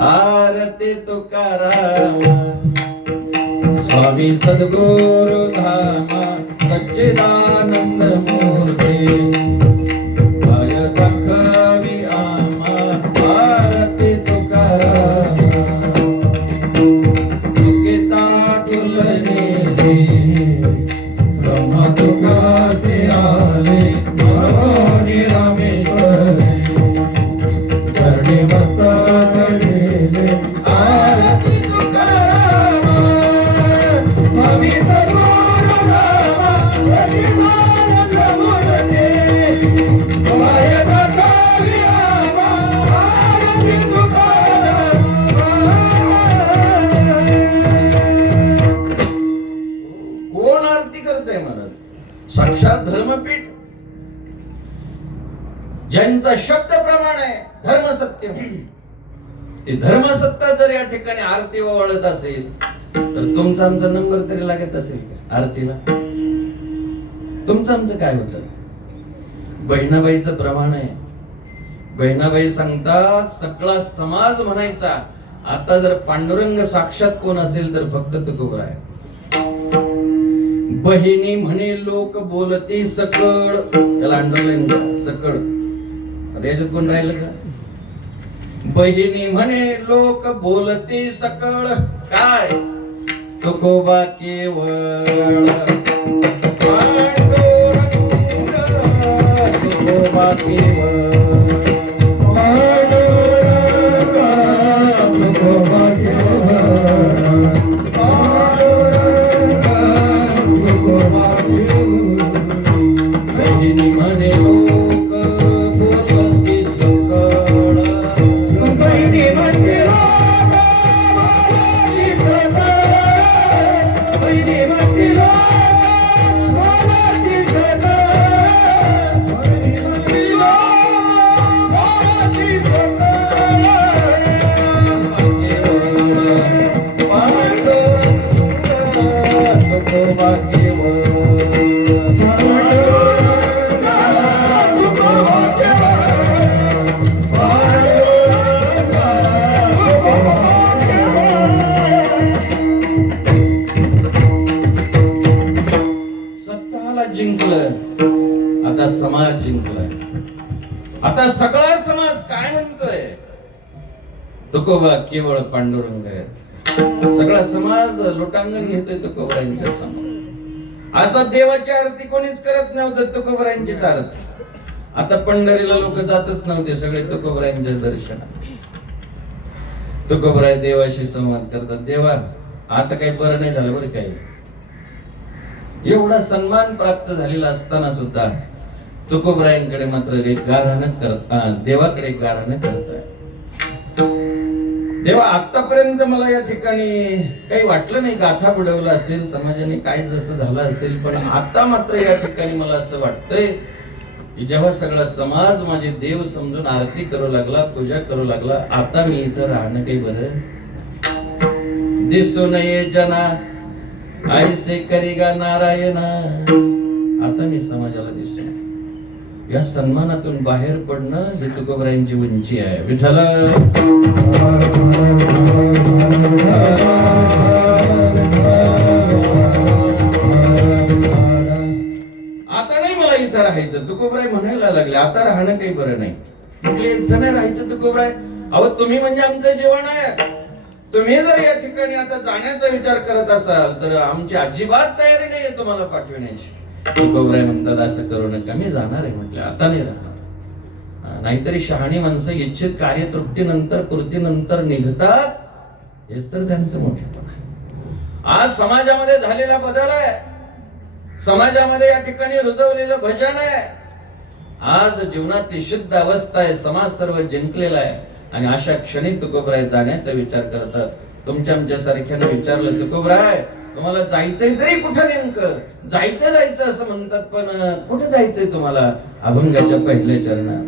आरती तुकाराम स्वामी सद्गुरु धामा सच्चिदानंद मूर्ती भय दाखवी आम्हा. आरती तुकाराम गीता तुलनेसी ब्रह्म तुकासी आले भगवानी रामेश्वरी चरणी मस्तक ठेले. आरती तुकाराम स्वामी सद्गुरु धामा सच्चिदानंद मूर्ती भय दाखवी आम्हा. आरती तुकाराम. कोण आरती करते महाराज? साक्षात धर्मपीठ, ज्यांचा शब्द प्रमाण आहे धर्मसत्य. ती धर्मसत्ता जर या ठिकाणी आरती ओवाळत असेल, तर तुमचा आमचा नंबर तरी लागत असेल का आरतीला? तुमचं आमचं काय होत असेल? बहिणाबाईचं प्रमाण आहे. बहिणाबाई सांगतात सगळा समाज म्हणायचा. आता जर पांडुरंग साक्षात कोण असेल तर फक्त तुकोबराय. बहिणी म्हणे लोक बोलती सकळ. त्याला अंडरलाईन करा, सकळ. आता याच्यात कोण राहिलं का? बहिणी म्हणे लोक बोलती सकळ. काय? तुकोबा केवळ. तुकोबा केवळ. तुकोबा बहिणी म्हणे लोक बोलती सकळ. बहिणी म्हणे लोक बोलती सकळ. बहिणी म्हणे लोक बोलती सकळ. बहिणी म्हणे लोक तुकोबा केवळ पांडुरंग आहे. सगळा समाज लोटांगण घेतोय तुकोबरायांच्या समोर. आता देवाची आरती कोणीच करत नव्हतं, तुकोबरायांचीच आरती. आता पंढरीला लोक जातच नव्हते, सगळे तुकोबरायांच्या दर्शनात. तुकोबराय देवाशी संवाद करतात. देवा आता काही बरं नाही झालं बरं काही. एवढा सन्मान प्राप्त झालेला असताना सुद्धा तुकोबरायांकडे मात्र एक गाराणं करता, देवाकडे गाराणं करताय. देवा आतापर्यंत मला या ठिकाणी काही वाटलं नाही, गाथा बुडवला असेल समाजाने, काय जसं झालं असेल, पण आता मात्र या ठिकाणी मला असं वाटतंय की जेव्हा सगळा समाज माझे देव समजून आरती करू लागला, पूजा करू लागला, आता मी इथं राहणं काही बरं दिसू नये जना ऐसे करीगा नारायणा. आता मी समाजाला दिसू, या सन्मानातून बाहेर पडणं ही तुकोबरायांची उंची आहे. विठ्ठल आता नाही मला इथं राहायचं. तुकोबराय म्हणायला लागले आता राहणं काही बरं नाही. म्हटले इथं नाही राहायचं तुकोबराय. अहो तुम्ही म्हणजे आमचं जीवन आहे. तुम्ही जर या ठिकाणी आता जाण्याचा विचार करत असाल तर आमची अजिबात तयारी नाहीये तुम्हाला पाठविण्याची. तुकोबराय म्हणतात असं करू नका, मी जाणार आहे. म्हटलं आता नाही राहणार. नाहीतरी शहाणी माणसं इच्छित कार्यतृप्तीनंतर पूर्तीनंतर निघतात, हेच तर त्यांचं मोठेपण आहे. आज समाजामध्ये झालेला बदल आहे, समाजामध्ये या ठिकाणी रुजवलेलं भजन आहे. आज जीवनात शुद्ध अवस्था आहे, समाज सर्व जिंकलेला आहे. आणि अशा क्षणी तुकोबराय जाण्याचा विचार करतात. तुमच्या आमच्या सारख्याने विचारलं तुकोबराय तुम्हाला जायचंय तरी कुठं नेमकं? जायचं असं म्हणतात, पण कुठे जायचंय तुम्हाला? अभंगाच्या पहिल्या चरणात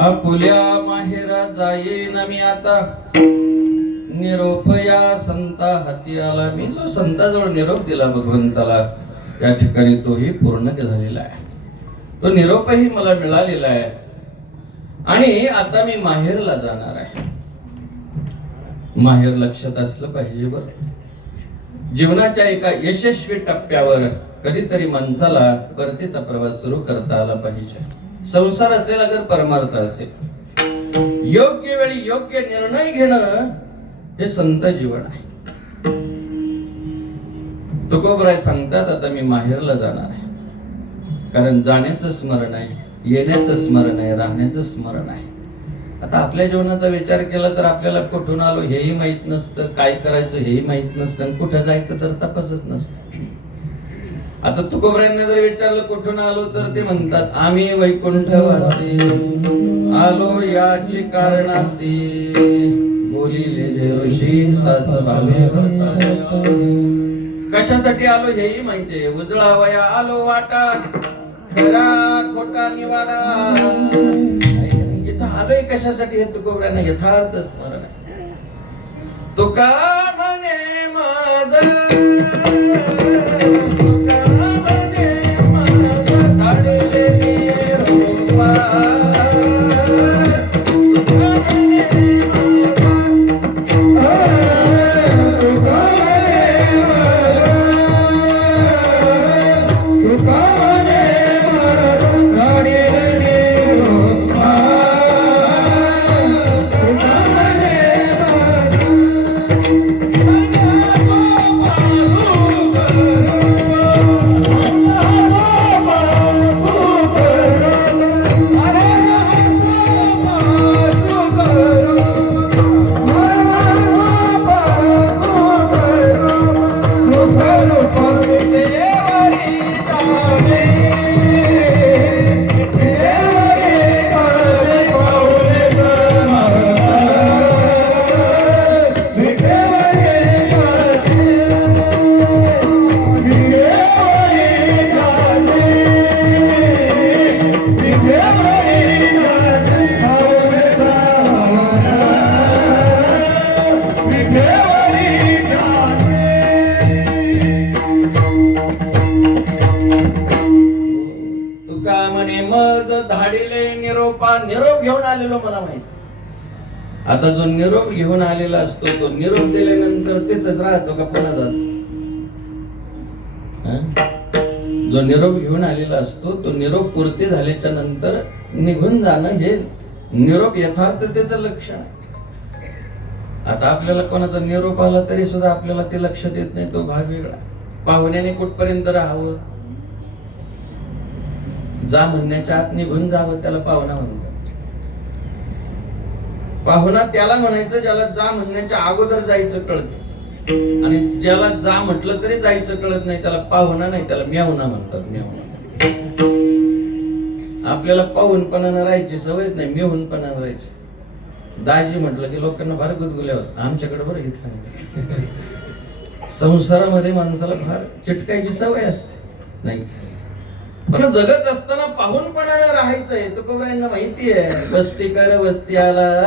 आपुल्या माहेरा जाईन मी आता, निरोप या संता हाती आला. मी जो संताजवळ निरोप दिला भगवंताला, या ठिकाणी तोही पूर्ण झालेला आहे. तो निरोपही मला मिळालेला आहे. आणि आता मी माहेरला जाणार आहे. माहेर लक्षात असलं पाहिजे बरं. जीवनाच्या एका यशस्वी टप्प्यावर कधीतरी माणसाला परतीचा प्रवास सुरू करता आला पाहिजे. संसार असेल अगर परमार्थ असेल, योग्य वेळी योग्य निर्णय घेणं हे संत जीवन आहे. तुकोबराय सांगतात आता मी माहेरला जाणार आहे. कारण जाण्याचं स्मरण आहे, येण्याचं स्मरण आहे, राहण्याचं स्मरण आहे. आता आपल्या जीवनाचा विचार केला तर आपल्याला कुठून आलो हेही माहित नसतं, काय करायचं हेही माहित नसतं, आणि कुठं जायचं तर तपासच नसतं. आता तुकोबरायांना जर विचारलं कुठून आलो तर ते म्हणतात आम्ही वैकुंठवासी आलो याची कारणासी बोलिले जे ऋषी साच भावे वर्ता. कशासाठी आलो हेही माहितीये, उजळावया आलो वाटा खरा खोटा निवाडा. इथं आलोय कशासाठी हे तुकोबरायांना यथार्थ स्मरण आहे. तुका म्हणे माझ निरोप घेऊन आलेलो मला माहिती. आता जो निरोप घेऊन आलेला असतो तो निरोप दिल्यानंतर तिथंच राहतो का पुन्हा जातो? जो निरोप घेऊन आलेला असतो तो निरोप पूर्ती झाल्याच्या नंतर निघून जाणं हे निरोप यथार्थतेचं लक्षण आहे. आता आपल्याला कोणाचा निरोप आला तरी सुद्धा आपल्याला ते लक्षात येत नाही, तो भाग वेगळा. पाहुण्याने कुठपर्यंत राहावं, जा म्हणण्याच्या आत निघून जावं त्याला पाहुणा म्हणतात. पाहुणा त्याला म्हणायचं ज्याला जा म्हणण्याच्या अगोदर जायचं कळत, आणि ज्याला जा म्हटलं तरी जायचं कळत नाही त्याला पाहुणा नाही, त्याला म्याहुणा म्हणतात. म्याहुणा. आपल्याला पाहुणपणानं राहायची सवयच नाही, मेहुणपणानं राहायची. दाजी म्हटलं की लोकांना फार गुदगुल्या होत. आमच्याकडे बरं इथं संसारामध्ये माणसाला फार चिटकायची सवय असते नाही, पण जगत असताना पाहुणपणानं राहायचंय. तुकोबरायांना माहिती आहे, वस्ती कर वस्ती आला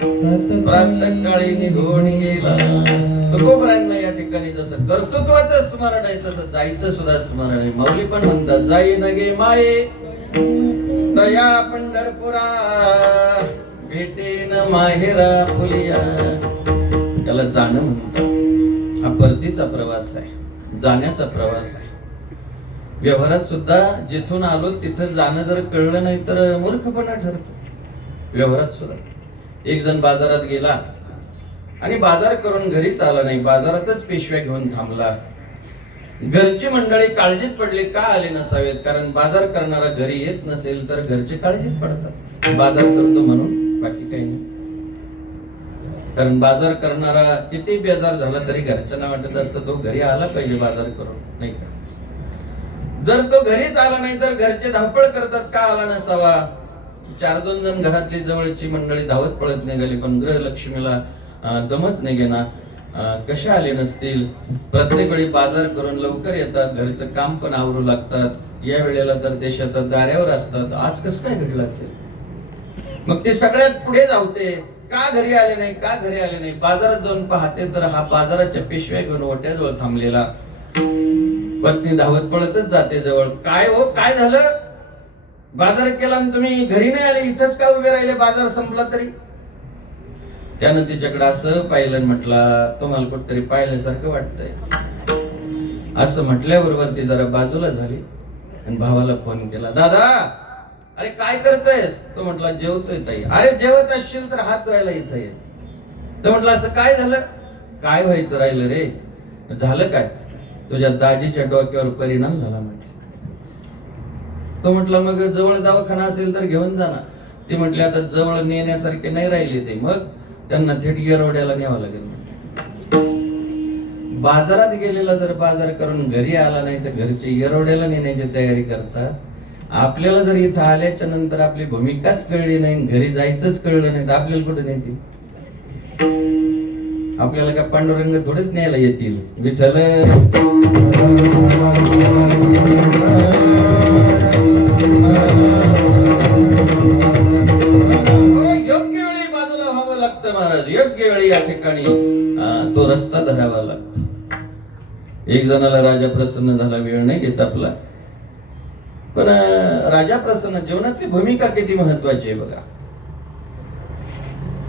प्रातःकाळी निघून गेला. तुकोबरायांना या ठिकाणी जसं कर्तृत्वाचं स्मरण आहे तसं जायचं सुद्धा स्मरण आहे. माऊली पण म्हणतात जाई नगे माये तया पंढरपुरा भेटेन माहेरा पुलिया. त्याला जाणं म्हणतात. हा परतीचा प्रवास आहे, जाण्याचा प्रवास आहे. व्यवहारात सुद्धा जिथून आलो तिथं जाणं जर कळलं नाही तर मूर्खपणा ठरतो. व्यवहारात सुद्धा एक जण बाजारात गेला आणि बाजार करून घरीच आला नाही, बाजारातच पिशव्या घेऊन थांबला. घरची मंडळी काळजीत पडली, का आले नसावेत? कारण बाजार करणारा घरी येत नसेल तर घरचे काळजीत पडतात, बाजार करतो म्हणून, बाकी काही नाही. कारण बाजार करणारा किती बेजार झाला तरी घरच्यांना वाटत असतं तो घरी आला पाहिजे बाजार करून, नाही का? जर तो घरीच आला नाही तर घरचे धावपळ करतात, का आला नसावा? 4-2 जण घरातली जवळची मंडळी धावत पळत निघाली, पण गृहलक्ष्मीला दमच नाही घेणार. कशा आले नसतील? प्रत्येक वेळी बाजार करून लवकर येतात, घरचं काम पण आवरू लागतात. या वेळेला तर ते शेतात दाऱ्यावर असतात. आज कसं काय घडलं असेल? मग ते सगळ्यात पुढे जावते, का घरी आले नाही, का घरी आले नाही? बाजारात जाऊन पाहते तर हा बाजाराच्या पिशव्या घेऊन ओट्याजवळ थांबलेला. पत्नी धावत पळतच जाते जवळ. काय हो, काय झालं? बाजार केला आणि तुम्ही घरी नाही आले, इथंच का उभे राहिले? बाजार संपला तरी. त्यानं तिच्याकडे असं पाहिलं, म्हटलं तुम्हाला कुठतरी पाहिल्यासारखं वाटतंय. असं म्हटल्याबरोबर ती जरा बाजूला झाली आणि भावाला फोन केला. दादा, अरे काय करतोयस? तो म्हटला जेवतोय ताई. अरे जेवत असशील तर हात धुवायला इथं ये. तो म्हटला असं काय झालं? काय व्हायचं राहिलं रे? झालं काय? तुझ्या दाजीच्या डोक्यावर परिणाम झाला म्हटलं. तो म्हटला मग जवळ दवाखाना असेल तर घेऊन जा ना. ते म्हटले आता जवळ नेण्यासारखे नाही राहिले ते, मग त्यांना थेट येरवड्याला न्यावं लागेल. बाजारात गेलेला जर बाजार करून घरी आला नाही तर घरचे येरवड्याला नेण्याची तयारी करतात. आपल्याला जर इथं आल्याच्या नंतर आपली भूमिकाच कळली नाही, घरी जायचंच कळलं नाही तर आपल्याला कुठे नेतील? आपल्याला काय पांडुरंग थोडेच न्यायला येतील. विठ्ठल योग्य वेळी बाजूला व्हावं लागतं महाराज. योग्य वेळी या ठिकाणी तो रस्ता धरावा लागतो. एक जणाला राजा प्रसन्न झाला, वेळ नाही घेत आपला, पण राजा प्रसन्न, जीवनातली भूमिका किती महत्वाची आहे बघा.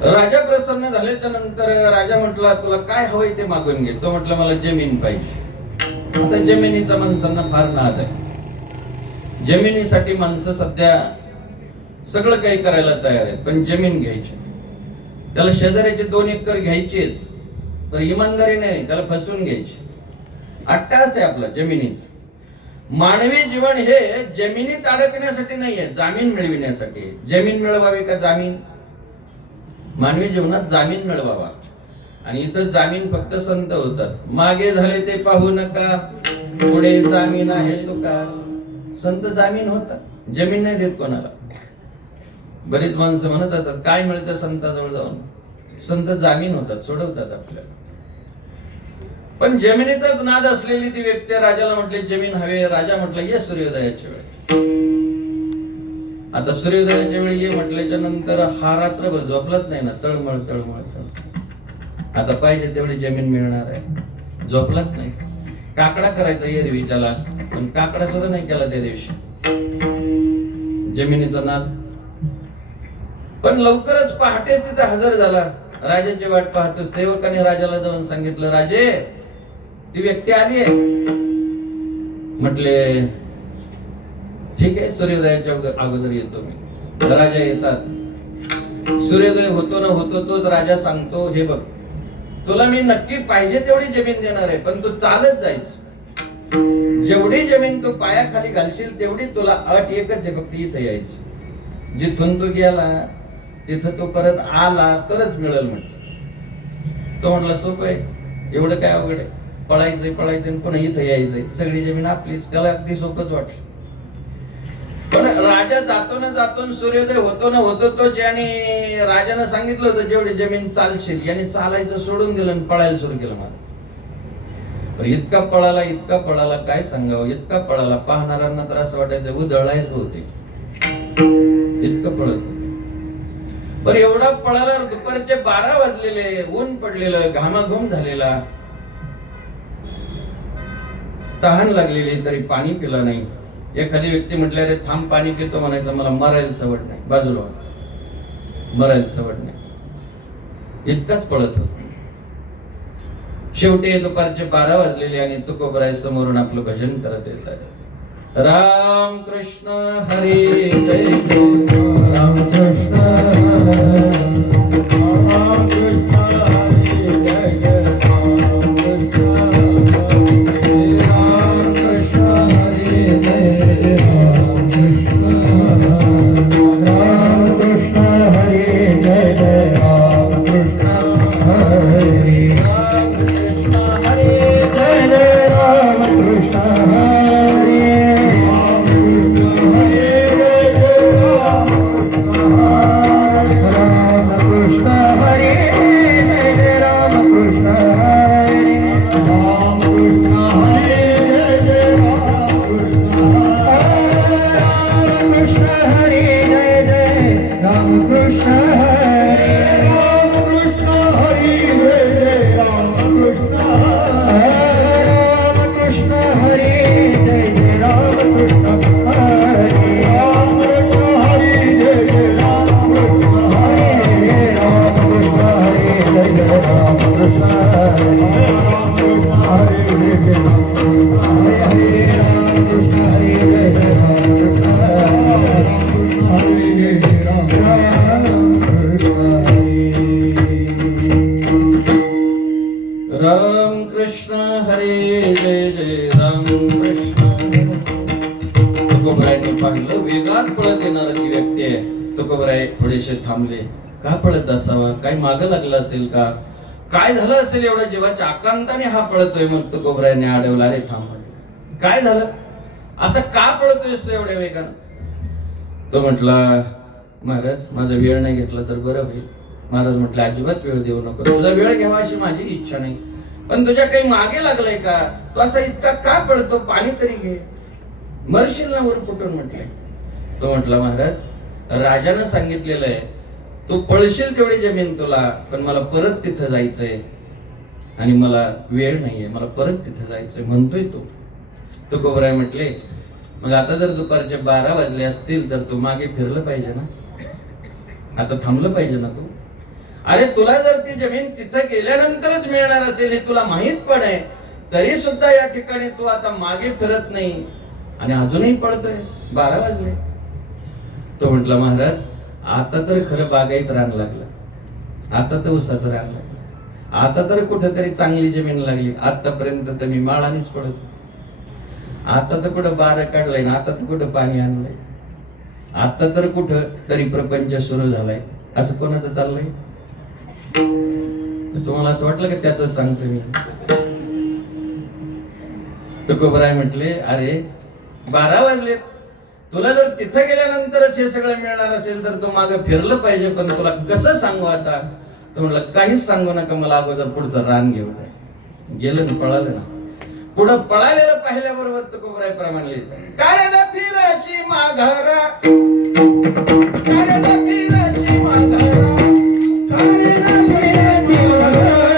राजा प्रसन्न झाल्याच्या नंतर राजा म्हटला तुला काय हवंय ते मागून घे. तो म्हटला मला जमीन पाहिजे. आता जमिनीचा माणसांना फार नाद आहे. जमिनीसाठी माणसं सध्या सगळं काही करायला तयार आहेत, पण जमीन घ्यायची. त्याला शेजाऱ्याचे 2 एकर घ्यायचेच, तर इमानदारी नाही, त्याला फसवून घ्यायची. अट्टास आहे आपला जमिनीचा. मानवी जीवन हे जमिनीत अडकण्यासाठी नाहीये, जामीन मिळविण्यासाठी. जमीन मिळवावी का जामीन? मानवी जीवनात जामीन मिळवावा. आणि इथं जामीन फक्त संत होतात. मागे झाले ते पाहू नका, पुढे जामीन आहे तुका. संत जामीन होतात, जमीन नाही देत कोणाला. बरीच माणसं म्हणत असतात काय मिळतं संताजवळ जाऊन. संत जामीन होतात, सोडवतात आपल्याला. पण जमिनीचाच नाद असलेली ती व्यक्ती राजाला म्हटले जमीन हवे. राजा म्हटलं ये सूर्योदयाच्या वेळी. आता सूर्योदयाच्या वेळी ये म्हटल्याच्या नंतर हा रात्रभर झोपलाच नाही ना, तळमळ तळमळ तळमळ. आता पाहिजे तेवढी जमीन मिळणार आहे, झोपलाच नाही. काकडा करायचा एरवी त्याला, पण काकडा सुद्धा नाही केला त्या दिवशी. जमिनीचा नाद. पण लवकरच पहाटे तिथे हजर झाला. राजाची वाट पाहतो. सेवकाने राजाला जाऊन सांगितलं राजे ती व्यक्ती आली आहे. म्हटले ठीक आहे, सूर्योदयाच्या अगोदर येतो मी. राजा येतात. सूर्योदय होतो ना होतो तोच राजा सांगतो हे बघ तुला मी नक्की पाहिजे तेवढी जमीन देणार आहे, पण तू चालत जायचं. जेवढी जमीन तू पायाखाली घालशील तेवढी तुला अट एकच आहे, फक्त इथं यायचं. जिथून तू गेला तिथं तो परत आला तरच मिळेल म्हटलं. तो म्हटला सोपं आहे, एवढं काय अवघड आहे? पळायचंय आणि पुन्हा इथं यायचंय, सगळी जमीन आपलीच. त्याला अगदी सोपंच वाटलं. पण राजा जातो ना सूर्योदय होतो ना होतो तो, ज्याने राजाने सांगितलं होतं जेवढी जमीन चालशील, याने चालायचं सोडून दिलं आणि पळायला सुरू केलं. मला इतका पळाला काय सांगावं. इतका पळाला पाहणाऱ्यांना तर असं वाटायचं उधळायच होते, इतकं पळत. पण एवढा पळाला, दुपारचे 12 वाजलेले, ऊन पडलेलं, घामाघूम झालेला, तहान लागलेली, तरी पाणी पिलं नाही. एखादी व्यक्ती म्हटल्या अरे थांब पाणी पितो म्हणायचं, मला मरायला सवड नाही, बाजूला मरायला सवड नाही. इतकाच पळत होत. शेवटी दुपारचे 12 वाजलेले आणि तुकोबराय समोरून आपलं भजन करत येत आहे. राम कृष्ण हरी जय जय राम कृष्ण राम कृष्ण हरी जय जय राम कृष्ण हरी जय राम कृष्ण हरी जय जय राम कृष्ण हरी जय जय राम कृष्ण हरी राम कृष्ण हरे जय जय राम कृष्ण. तुकोबरायांनी पाहिलं वेगात पळत येणारी ती व्यक्ती आहे. तुकोबराय थोडेसे थांबले. का पळत असावा? काही मागं लागलं असेल का? काय झालं असेल एवढ्या जीवाच्या आकांताने हा पळतोय? मग तुकोबरायने अडवला. रे थांब, काय झालं? असं का पळतोयस तू एवढ्या वेगानं? तो म्हटला, महाराज माझा वेळ नाही घेतला तर बरं होईल. महाराज म्हटलं, अजिबात वेळ देऊ नको. तुझा वेळ घ्यावा अशी माझी इच्छा नाही, पण तुझ्या काही मागे लागलंय का? तू असा इतका का पळतो? पाणी तरी घे, मरशील ना वर फुटून. म्हटलंय. तो म्हटला, महाराज राजानं सांगितलेलं आहे तू पळशील तेवढी जमीन तुला, पण मला परत तिथं जायचंय आणि मला वेळ नाहीये, मला परत तिथं जायचंय म्हणतोय तो. तुकोबराय म्हटले, मग आता जर दुपारचे 12 वाजले असतील तर तू मागे फिरलं पाहिजे ना, आता थांबलं पाहिजे ना तू. अरे तुला जर ती जमीन तिथं गेल्यानंतरच मिळणार असेल हे तुला माहित पण आहे, तरी सुद्धा या ठिकाणी तू आता मागे फिरत नाही आणि अजूनही पळतोय. 12 वाजले. तो म्हटला, महाराज आता तर खरं बागायत रान लागलं, आता तर उसाचं रान लागलं, आता तर कुठेतरी चांगली जमीन लागली. आतापर्यंत तर मी माळानेच पडत, आता तर कुठं बारा काढलाय ना, आता तर कुठं पाणी आणलंय, आता तर कुठं तरी प्रपंच सुरू झालाय. असं कोणाचं चाललंय? तुम्हाला असं वाटलं का त्याच सांगतो मी? तुकोबराय म्हटले, अरे 12 वाजलेत, तुला जर तिथं गेल्यानंतरच हे सगळं मिळणार असेल तर तू मागं फिरलं पाहिजे, पण तुला कसं सांगू आता? तो म्हटलं, काहीच सांगू नका, मला अगोदर पुढचं रान घेऊन जाय. गेलं ना, पळालं ना. पुढं पळालेलं पाहिल्याबरोबर तुकोबराय प्रमाणे कारण फिराची माघारा, कारण फिराची माघारा, कारण फिराची माघारा,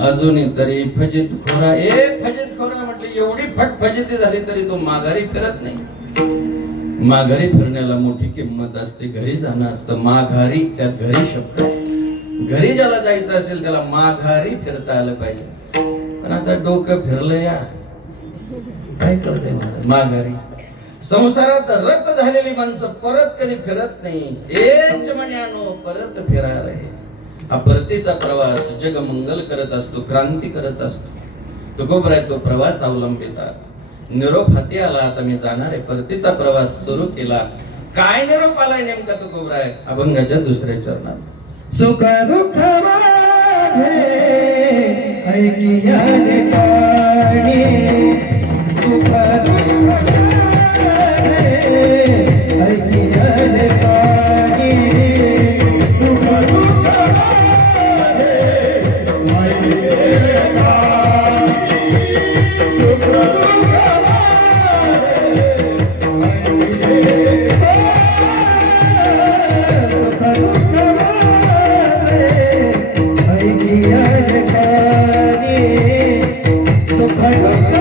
अजूनही तरी फजित खोरा. फजित खोरा म्हटलं, एवढी फजिती झाली तरी तो माघारी फिरत नाही. माघारी फिरण्याला मोठी किंमत असते. घरी जाणं असतं. माघारी, त्यात घरी शब्द आहे. घरी ज्याला जायचं असेल त्याला माघारी फिरता आलं पाहिजे. पण आता डोकं फिरलं या, काय कळतंय मला? माघारी संसारात रत झालेली माणसं परत कधी फिरत नाही. एच म्हण्यानो परत फिरार आहे. हा परतीचा प्रवास जग मंगल करत असतो, क्रांती करत असतो. तुकोबराय तो प्रवास अवलंबितात. निरोप हाती आला, आता मी जाणार आहे. परतीचा प्रवास सुरू केला. काय निरोप आलाय नेमका तुकोबराय? अभंगाच्या दुसऱ्या चरणात. सुख दुःख माझे ऐकिया ठिकाणी, सुख दुःख माझे ऐकिया ठिकाणी, सुख दुःख माझे ऐकिया ठिकाणी, सुख दुःख सुख दुःख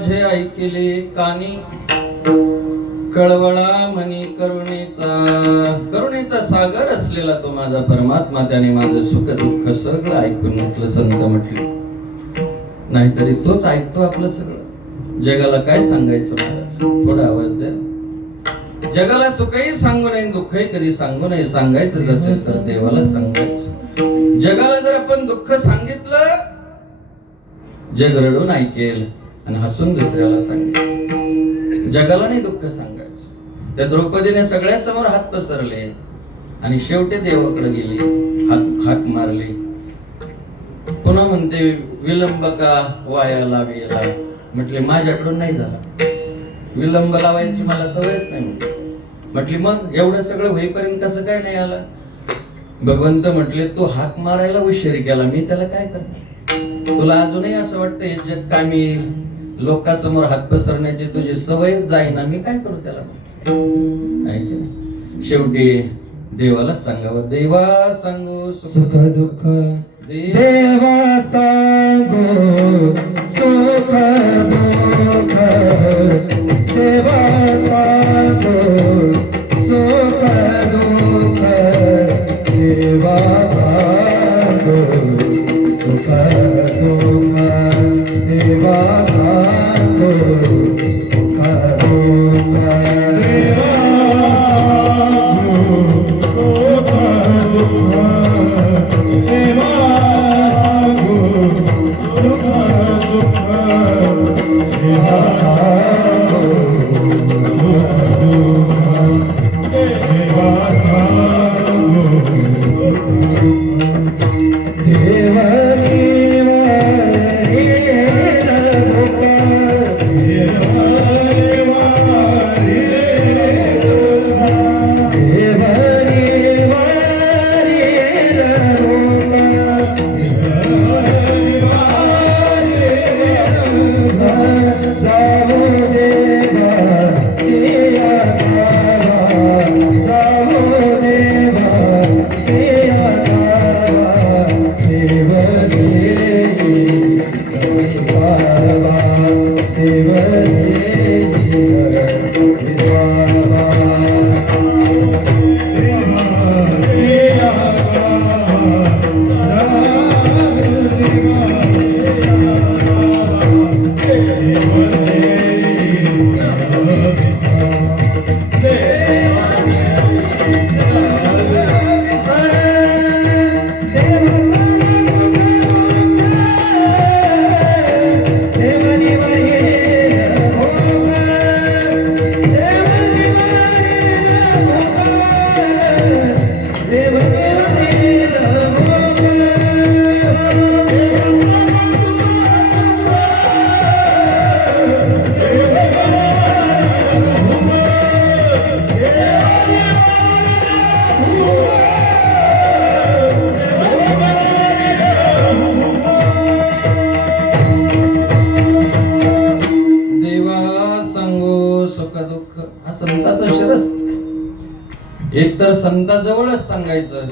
माझे ऐकिले कानी कळवळा मनी करुणेचा सागर असलेला तो माझा परमात्मा, त्याने माझं सुख दुःख सगळं ऐकून म्हटलं. संत म्हटले नाहीतरी तोच ऐकतो आपलं सगळं. जगाला काय सांगायचं महाराज, थोडा आवाज द्या. जगाला सुखही सांगू नये, दुःखही कधी सांगू नये. सांगायचं असेल तर देवाला सांगायचं. जगाला जर आपण दुःख सांगितलं, जग रडून ऐकेल आणि हसून दुसऱ्याला सांगेल. जगाला नाही दुःख सांगायचं. त्या द्रौपदीने सगळ्यासमोर हात पसरले आणि शेवटी देवाकडे गेली, हाक मारली. पुन्हा म्हणते विलंब का वाया लावेला. म्हटले माझ्याकडून नाही झाला, विलंब लावायची मला सवयच नाही. म्हटली मग एवढं सगळं होईपर्यंत कसं काय नाही आला. भगवंत म्हटले तू हाक मारायला उशीर केला, मी त्याला काय करणार. तुला अजूनही असं वाटतं हे जग कामी लोकांसमोर हात पसरण्याची तुझी सवय जाईना, मी काय करू त्याला. शेवटी देवाला सांगावं. देवा सांगू सुख दुःख, देवा सांगो सुख दुःख, देवा सांगो सुख दुःख, देवा सांगो सुख दुःख, देवा सांगो सुख दुःख. एक तर संताजवळच सांगायचं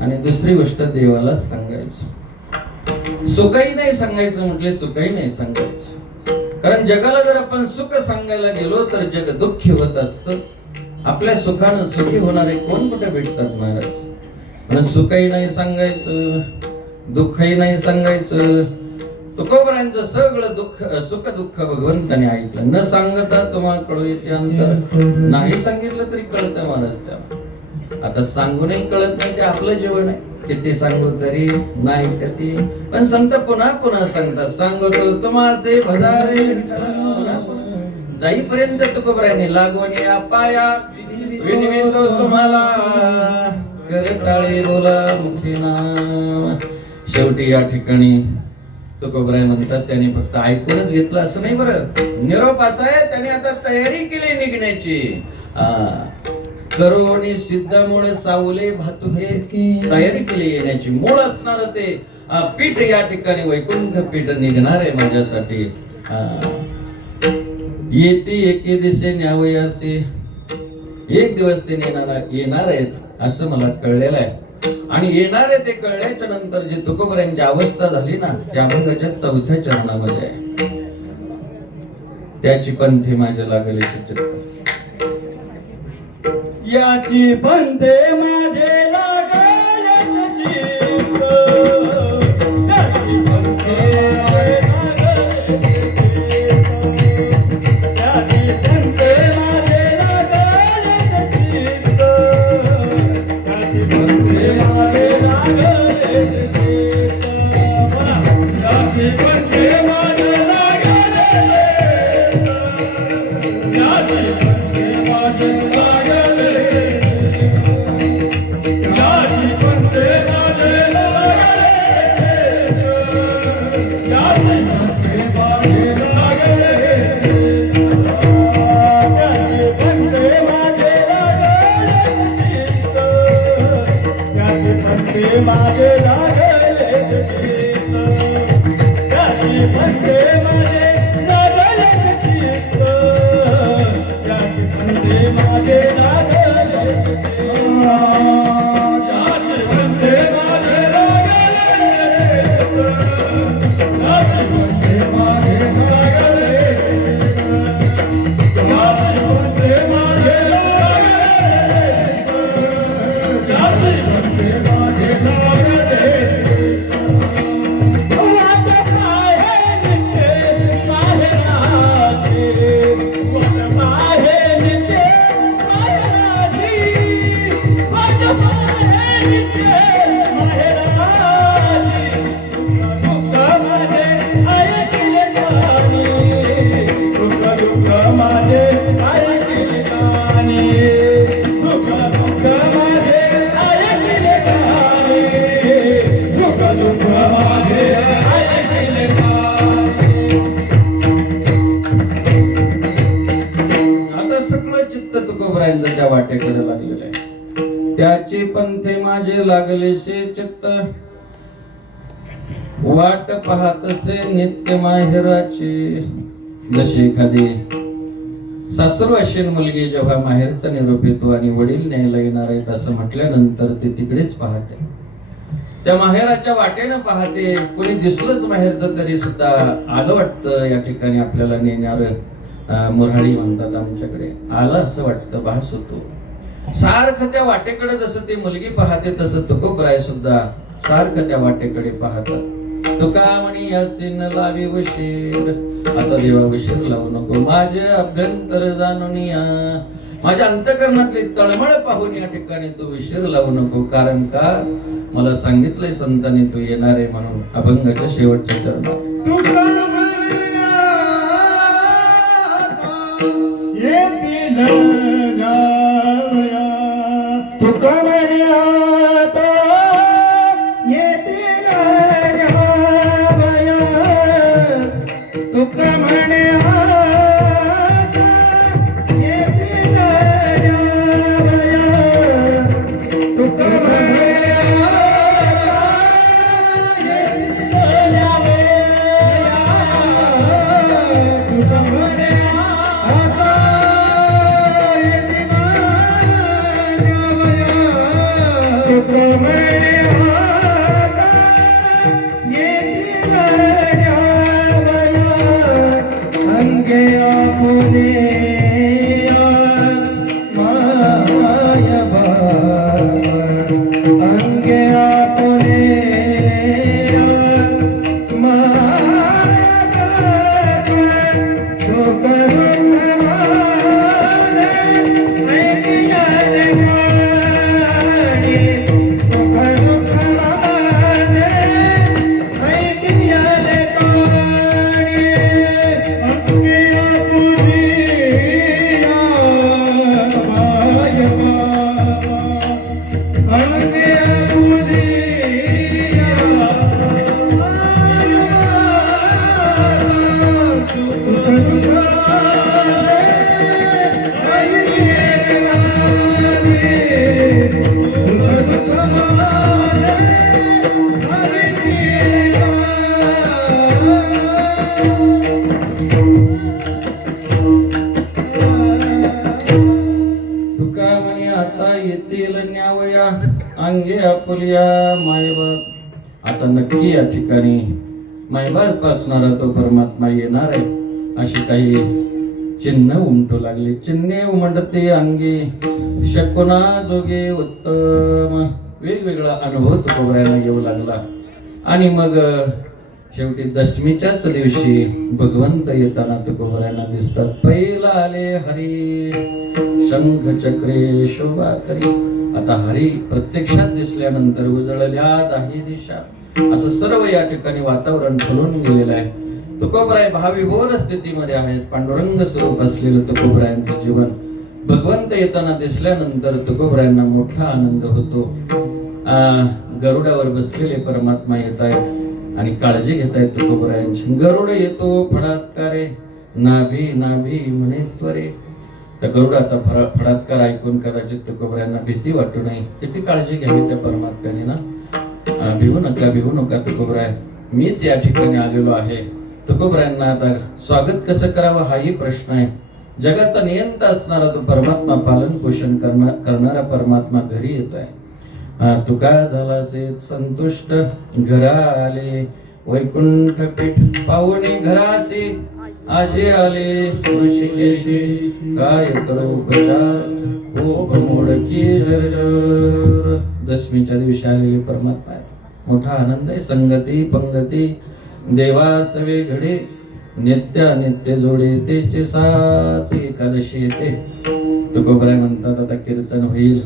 आणि दुसरी गोष्ट देवालाच सांगायचं. सुखही नाही सांगायचं म्हटले, सुखही नाही सांगायचं. कारण जगाला जर आपण सुख सांगायला गेलो तर जग दुःखी होत असतं. आपल्या सुखानं सुखी होणारे कोण कुठे भेटतात महाराज. आणि सुखही नाही सांगायचं, दुःखही नाही सांगायचं. तुकोबरांचं सगळं दुःख सुख दुःख भगवंताने ऐकलं. न सांगता तुम्हाला कळू येते अंतर, नाही सांगितलं तरी कळतं महाराज. त्या आता सांगूनही कळत नाही, ते आपलं जीवन आहे. किती सांगू तरी नाही कधी. पण संत पुन्हा पुन्हा सांगतात, सांगतो तुम्हाचे भजारे पुन्हा जाईपर्यंत तुकोबराने लागवणी पाया विनवितो तुम्हाला, कर टाळे बोला मुखी नाम. शेवटी या ठिकाणी तुकोबराय म्हणतात त्याने फक्त ऐकूनच घेतलं असं नाही बरं. निरोप असा आहे, त्याने आता तयारी केली निघण्याची. करोनी सिद्ध मूळ सावले भातुके, तयारी केली येण्याची. मूळ असणार ते पीठ या ठिकाणी वैकुंठ पीठ निघणार आहे माझ्यासाठी. येते एके दिसे न्यावयासे, एक दिवस ते येणार आहेत असं मला कळलेलं आहे. आणि येणारे ते कळल्याच्या नंतर जे तुकोबरांची अवस्था झाली ना, त्या अभंगाच्या 4थ्या चरणामध्ये आहे. त्याची पंथी माझ्या लागले चित्त. याची पंथे माझे लागले चित्त. याची पंथे माझे लागले चित्त. याची पंथे माझे लागले चित्त. याची पंथे माझे लागले चित्त. याची पंथे माझे लागले चित्त. याची पंथे माझे लागले. याची पंथे माझे लागले. याची पंथे माझे लागले. याची पंथे माझे लागले चित्त. याची पंथे माझे लागले चित्त. याची पंथे माझे लागले चित्त. याची पंथे माझे लागले चित्त. याची पंथे माझे लागले चित्त. याची पंथे माझे लागले चित्त. याची पंथे माझे लागले चित्त. याची पंथे माझे लागले चित्त. वाट पाहे नित्य माहेराची. वाट पाहे नित्य माहेराची. वाट पाहे नित्य माहेराची. दुःख माझे ऐकले कानी. दुःख माझे ऐकले कानी. दुःख माझे ऐकले कानी. दुःख माझे ऐकले कानी. आता सगळं चित्त तुकोबरायांचं त्या वाटेकडे लागलेलं आहे. त्याचे पंथे माझे लागलेसे चित्त. वाट पाहतसे नित्य माहेराची. जशी एखादी सासरू अशीन मुलगी जेव्हा माहेरचा निरोप येतो आणि वडील न्यायला येणार आहेत असं म्हटल्यानंतर ते तिकडेच पाहते. त्या माहेराच्या वाटेनं पाहते. कोणी दिसलंच माहेरचं तरी सुद्धा आलं वाटतं या ठिकाणी आपल्याला नेणार. मुराळी म्हणतात आमच्याकडे. आलं असं वाटतं, भास होतो. सारखं त्या वाटेकडे जसं ती मुलगी पाहते तसं तुकोबराय सुद्धा सारखं त्या वाटेकडे पाहतात. तुका म्हणी यासीन लावी उशीर. आता देवा उशीर लावू नको. माझे अभ्यंतर जाणून या. माझ्या अंतकरणातली तळमळ पाहून या ठिकाणी तू उशीर लावू नको. कारण का मला सांगितलंय संतांनी तू येणार आहे म्हणून. अभंगाच्या शेवटच्या चरणात तुका म्हणया येतील गावया. तुका म्हणया येतील गावया. तुका म्हणया येतील गावया. तुका म्हणया येतील अंगे आपने माया अंगे आपने अंगे आपुलिया मायबाप. आता नक्की या ठिकाणी मायबाप असणारा तो परमात्मा येणार आहे. अशी काही चिन्ह उमटू लागली. चिन्हे उमटते अंगी शकुना जोगे उत्तम. वेगवेगळा अनुभव तुकोबरायांना येऊ लागला. आणि मग शेवटी दशमीच्याच दिवशी भगवंत येताना तुकोबरायांना दिसतात. पहिला आले हरी शंख चक्रे शोभा करी. आता हरी प्रत्यक्षात दिसल्यानंतर उजळल्या दाही दिशा, असं सर्व या ठिकाणी वातावरण फुलून गेलेलं आहे. तुकोबराय भाविभोर स्थितीमध्ये आहेत. पांडुरंग स्वरूप असलेलं तुकोबरायांचं जीवन भगवंत येताना दिसल्यानंतर तुकोबरायांना मोठा आनंद होतो. गरुडावर बसलेले परमात्मा येत आहेत आणि काळजी घेत आहेत तुकोबरायांची. गरुड येतो फडात्कारे नाभी नाभी म्हणे त्वरे. त्या गरुडाचा फडात्कार ऐकून कदाचित तुकोबरायांना भीती वाटू नये किती काळजी घ्यावी त्या परमात्म्याने ना. भिवू नका तुकोबराय, मीच या ठिकाणी आलेलो आहे. तुकोबरायांना आता स्वागत कसं करावं हाही प्रश्न आहे. जगाचा नियंता असणारा तो परमात्मा, पालन पोषण करणारा परमात्मा घरी येत आहे. तुका झालासे संतुष्ट घरा आले वैकुंठ पीठ पाहुणे घरासी आजे आले ऋषिकेशी काय करू उपचार खूप मोडकी जर्जर. दशमीच्या दिवशी आलेले परमात्मा आहे. मोठा आनंद आहे. संगती पंगती देवासवे घडे नित्य जोडे तेचे साच एकादशी येते. तुकोबराय म्हणतात आता कीर्तन होईल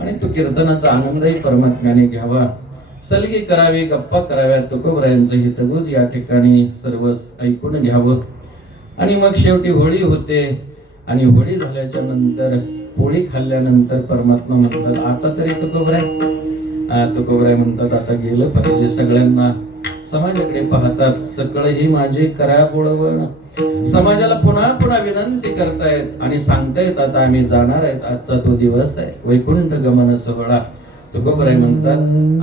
आणि तो कीर्तनाचा आनंदही परमात्म्याने घ्यावा. सलगी करावी, गप्पा कराव्या. तुकोबरायांचं हितगुज या ठिकाणी सर्व ऐकून घ्यावं. आणि मग शेवटी होळी होते आणि होळी झाल्याच्या नंतर पोळी खाल्ल्यानंतर परमात्मा म्हणतात आता तरी तुकोबराय म्हणतात आता गेलं पाहिजे. सगळ्यांना समाजाकडे पाहतात. सकळ ही माझी करा बोळवण. समाजाला पुन्हा पुन्हा विनंती करतायत आणि सांगतायत आता आम्ही जाणार आहेत. आजचा तो दिवस आहे वैकुंठ गमन सोहळा. तुकोबराय म्हणतात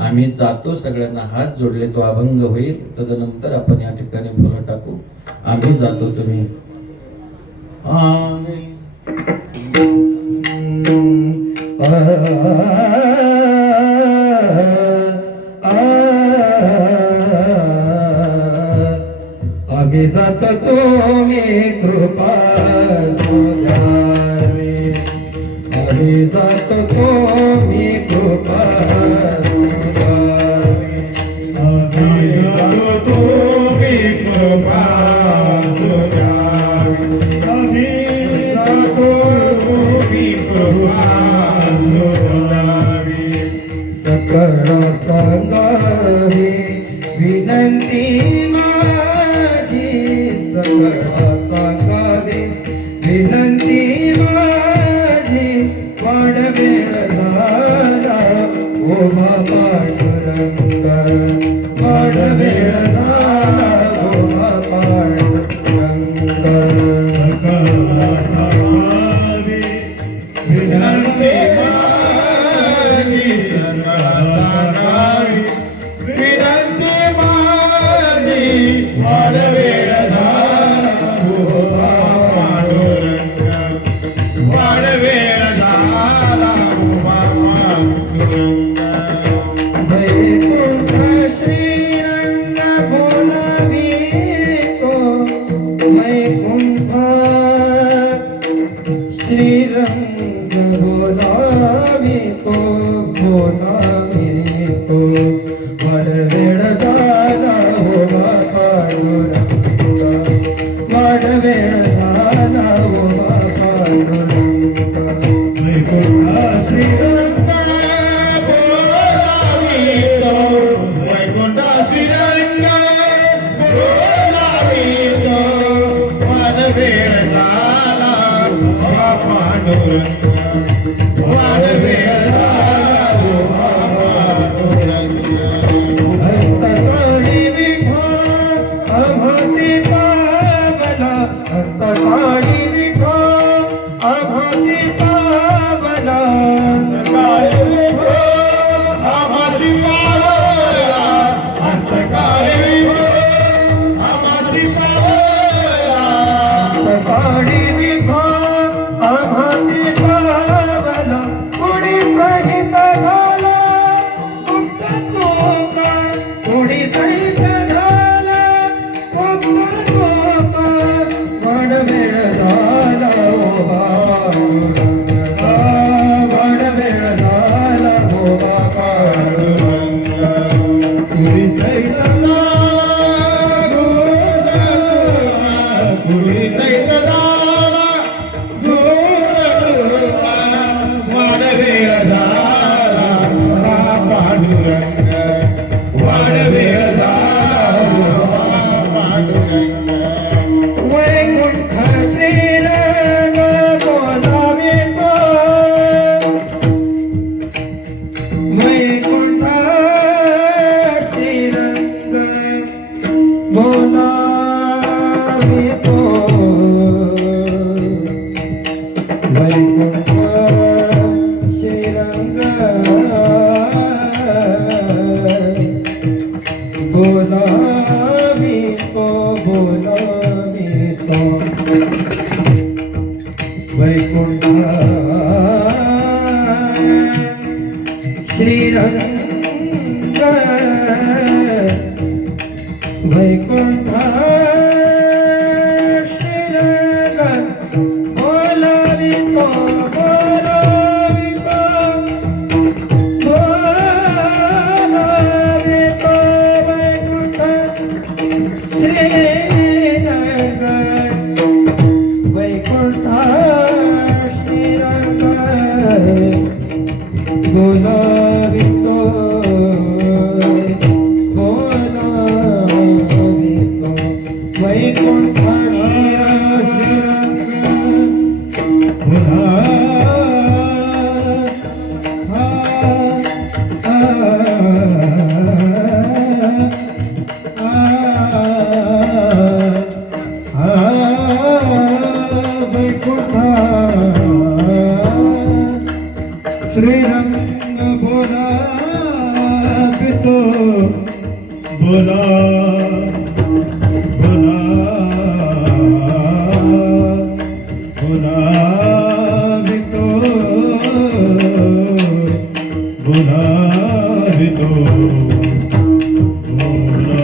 आम्ही जातो. सगळ्यांना हात जोडले. तो अभंग होईल तदनंतर आपण या ठिकाणी फुलं टाकू. आम्ही जातो तुम्ही आम्ही जातो तुम्ही कृपा सुधावे. आम्ही जातो तुम्ही कृपा सुधावे. आम्ही जातो तुम्ही कृपा सुधावे. आम्ही जातो तुम्ही कृपा सुधावे. सकळ सांगावे विनंती सांगावे विनंती माझी वाढवेळ झाला ओमा पांडुरंग. वाढवेळ झाला ओमा पांडुरंग. विनंती माझी सांगावी विनंती माझी वाढवेळ श्रीरंग बोलावी तो बोलावी तो वाढवेळ झाला ओमा पांडुरंग. वाढवेळ झाला ओमा पांडुरंग. श्रीरंग बोलावी तो वैकुंठ श्रीरंग बोलावी तो वाढवेळ झाला ओमा पांडुरंग. वाढवेळ झाला ओमा पांडुरंग. अंतकाळी विठा आभासी पावला. अंतकाळी विठा आभासी पावला. अंतकाळी विठा आभासी पावला. अंतकाळी विठा आभासी पावला. अंतकाळी विठा आभासी पावला. कुणी सहित झाला गुप्त कोका. कुणी सहित झाला गुप्त कोका. गुढी दैतदारा जोडा वाढवे अधारा पांडुरंग वाढवे अधारा पांडुरंग वैकुंठ श्रीरंग बोलावे तो वैकुंठ श्रीरंग बोलावे तो वैकुंठ श्रीरंग बोलावे तो वैकुंठ श्रीरंग वैकुंठ श्रीरंग बोलावितो बोलावितो बोलावितो वैकुंठ श्रीरंग वैकुंठ श्रीरंग बोलावितो बोलावितो वैकुंठ श्रीरंग बोलावितो बोला बोला बोलावितो बोलावितो बोलावितो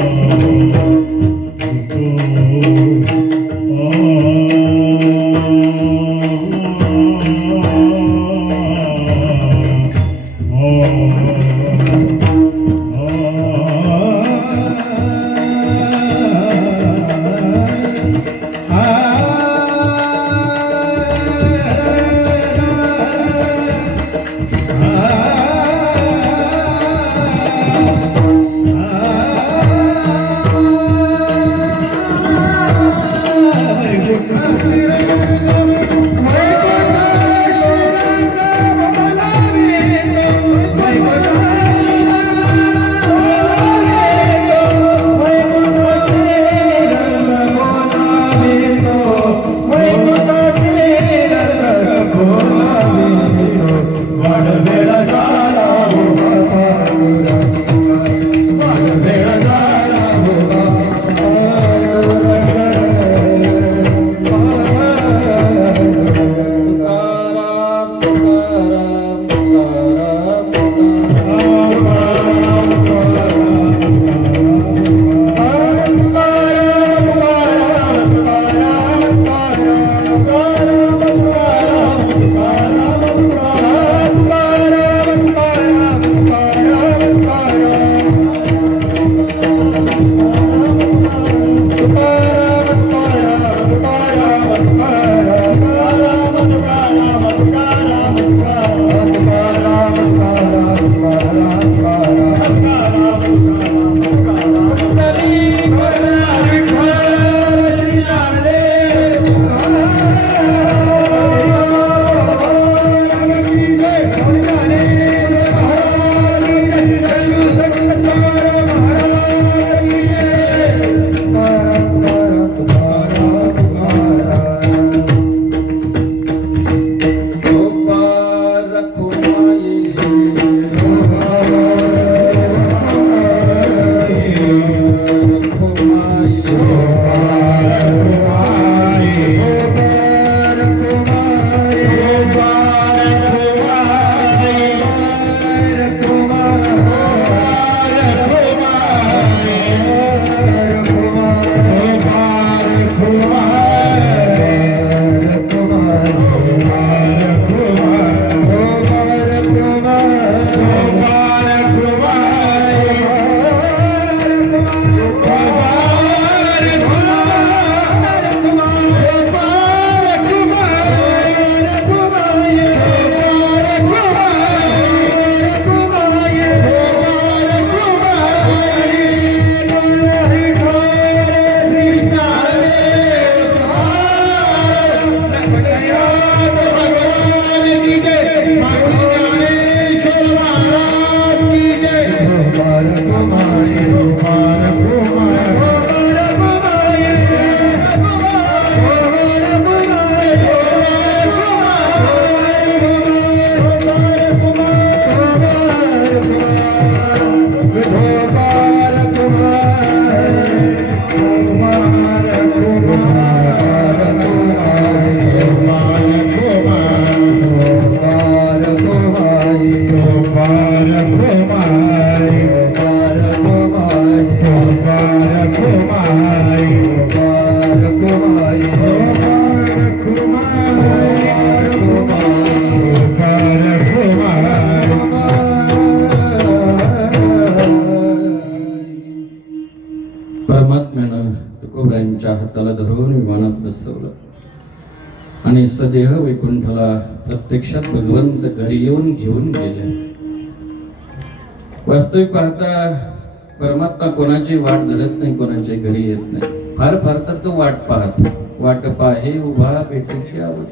धरून विमानात बसवलं आणि सदेह वैकुंठाला प्रत्यक्षात भगवंत घरी येऊन घेऊन गेले. वास्तविक पाहता परमात्मा कोणाची वाट धरत नाही, कोणाच्या घरी येत नाही. फार फार तर तो वाट पाहतो. वाट पाहे उभा भेटीची आवड.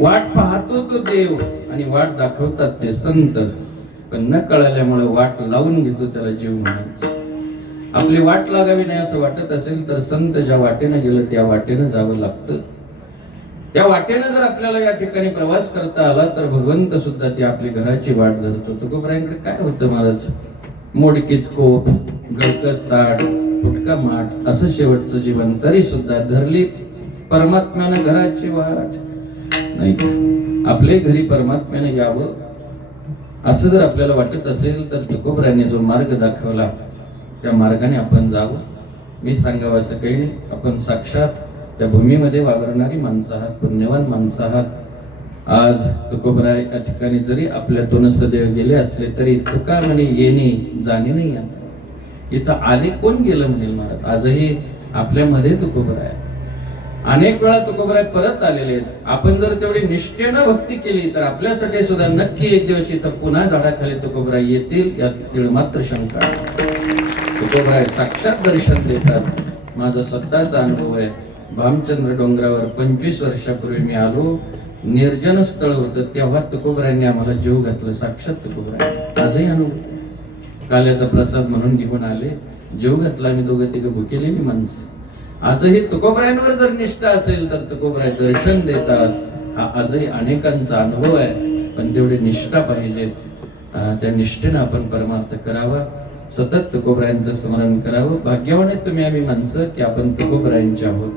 वाट पाहतो तो देव आणि वाट दाखवतात ते संत. पण न कळाल्यामुळे वाट लावून घेतो त्याला जीव म्हणायचं. आपली वाट लागावी नाही असं वाटत असेल तर संत ज्या वाटेनं गेलं त्या वाटेनं जावं लागतं. त्या वाटेनं जर आपल्याला या ठिकाणी प्रवास करता आला तर भगवंत सुद्धा ती आपली घराची वाट धरतो. तुकोबरायांकडे काय होतं महाराज? मोडकीच कोप, गळकस ताट, फुटका माठ असं शेवटचं जीवन, तरी सुद्धा धरली परमात्म्यानं घराची वाट. नाही, आपले घरी परमात्म्यानं यावं असं जर आपल्याला वाटत असेल तर तुकोबरायांनी जो मार्ग दाखवला त्या मार्गाने आपण जावं. मी सांगावं असं काही नाही. आपण साक्षात त्या भूमीमध्ये वावरणारी माणसं आहात, पुण्यवान माणसं आहात. आज तुकोबराय या ठिकाणी जरी आपल्यातून सदैव गेले असले तरी तुका म्हणे येणे जाणे नाही. आता इथं आले कोण गेलं म्हणेल महाराज. आजही आपल्यामध्ये तुकोबराय, अनेक वेळा तुकोबराय परत आलेले आहेत. आपण जर तेवढी निष्ठेनं भक्ती केली तर आपल्यासाठी सुद्धा नक्की एक दिवस इथं पुन्हा झाडाखाली तुकोबराय येतील, यात मात्र शंका. तुकोबराय साक्षात दर्शन देतात. माझा स्वतःचा अनुभव आहे. भामचंद्र डोंगरावर 25 वर्षापूर्वी मी आलो. निर्जन स्थळ होतं तेव्हा तुकोबरायांनी आम्हाला जीव घातलं. साक्षात तुकोबराय आजही अनुभव. काल्याचा प्रसाद म्हणून घेऊन आले, जीव घातला. आम्ही दोघं तिघं भुकेलेली माणसं. आजही तुकोबरायांवर जर निष्ठा असेल तर तुकोबराय दर्शन देतात. हा आजही अनेकांचा अनुभव आहे. पण तेवढी निष्ठा पाहिजे. त्या निष्ठेनं आपण परमार्थ करावा. सतत तुकोबरायांचं स्मरण करावं. भाग्यवान आहेत तुम्ही आम्ही माणसं की आपण तुकोबरायांचे आहोत.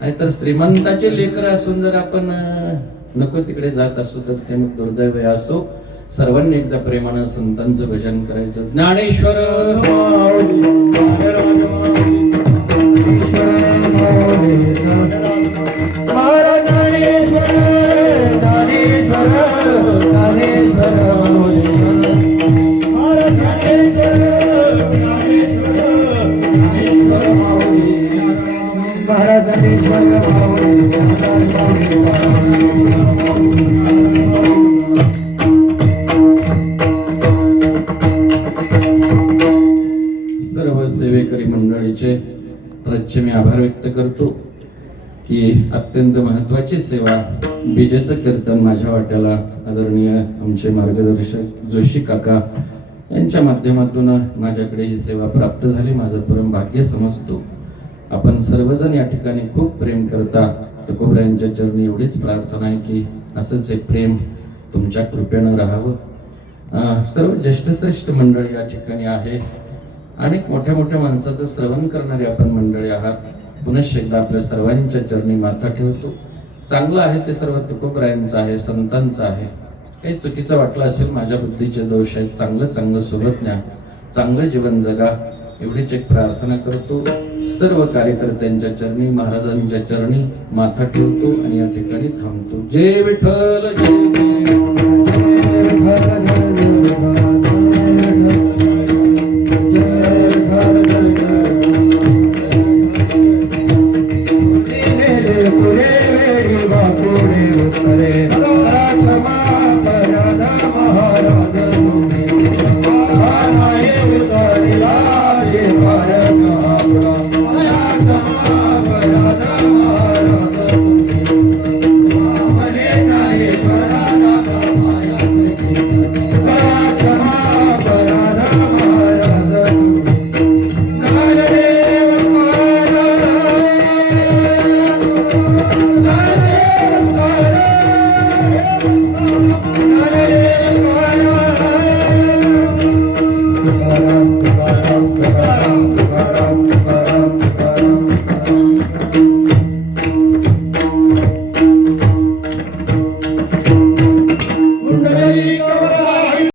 नाहीतर श्रीमंताचे लेकरं असून जर आपण नको तिकडे जात असू तर ते मग दुर्दैव असो. सर्वांनी एकदा प्रेमानं संतांचं भजन करायचं. ज्ञानेश्वर सर्व सेवेकरी मंडळीचे प्रथम मी आभार व्यक्त करतो की अत्यंत महत्वाची सेवा बीजेचं कीर्तन माझ्या वाट्याला आदरणीय आमचे मार्गदर्शक जोशी काका यांच्या माध्यमातून माझ्याकडे ही सेवा प्राप्त झाली. माझं परम भाग्य समजतो. आपण सर्वजण या ठिकाणी खूप प्रेम करता. तुकोबरायांच्या चरणी एवढीच प्रार्थना आहे की असंच एक प्रेम तुमच्या कृपेनं राहावं. सर्व ज्येष्ठ श्रेष्ठ मंडळी या ठिकाणी आहे. अनेक मोठ्या मोठ्या माणसाचं श्रवण करणारे आपण मंडळी आहात. पुनश्च एकदा आपल्या सर्वांच्या चरणी माथा ठेवतो. चांगलं आहे ते सर्व तुकोबरायांचं आहे, संतांचं आहे. काही चुकीचं वाटलं असेल, माझ्या बुद्धीचे दोष आहेत. चांगलं चांगलं सोबत न्या, चांगलं जीवन जगा एवढीच एक प्रार्थना करतो. सर्व कार्यकर्त्यांच्या चरणी, महाराजांच्या चरणी माथा ठेवतो आणि या ठिकाणी थांबतो. जय विठ्ठल, जय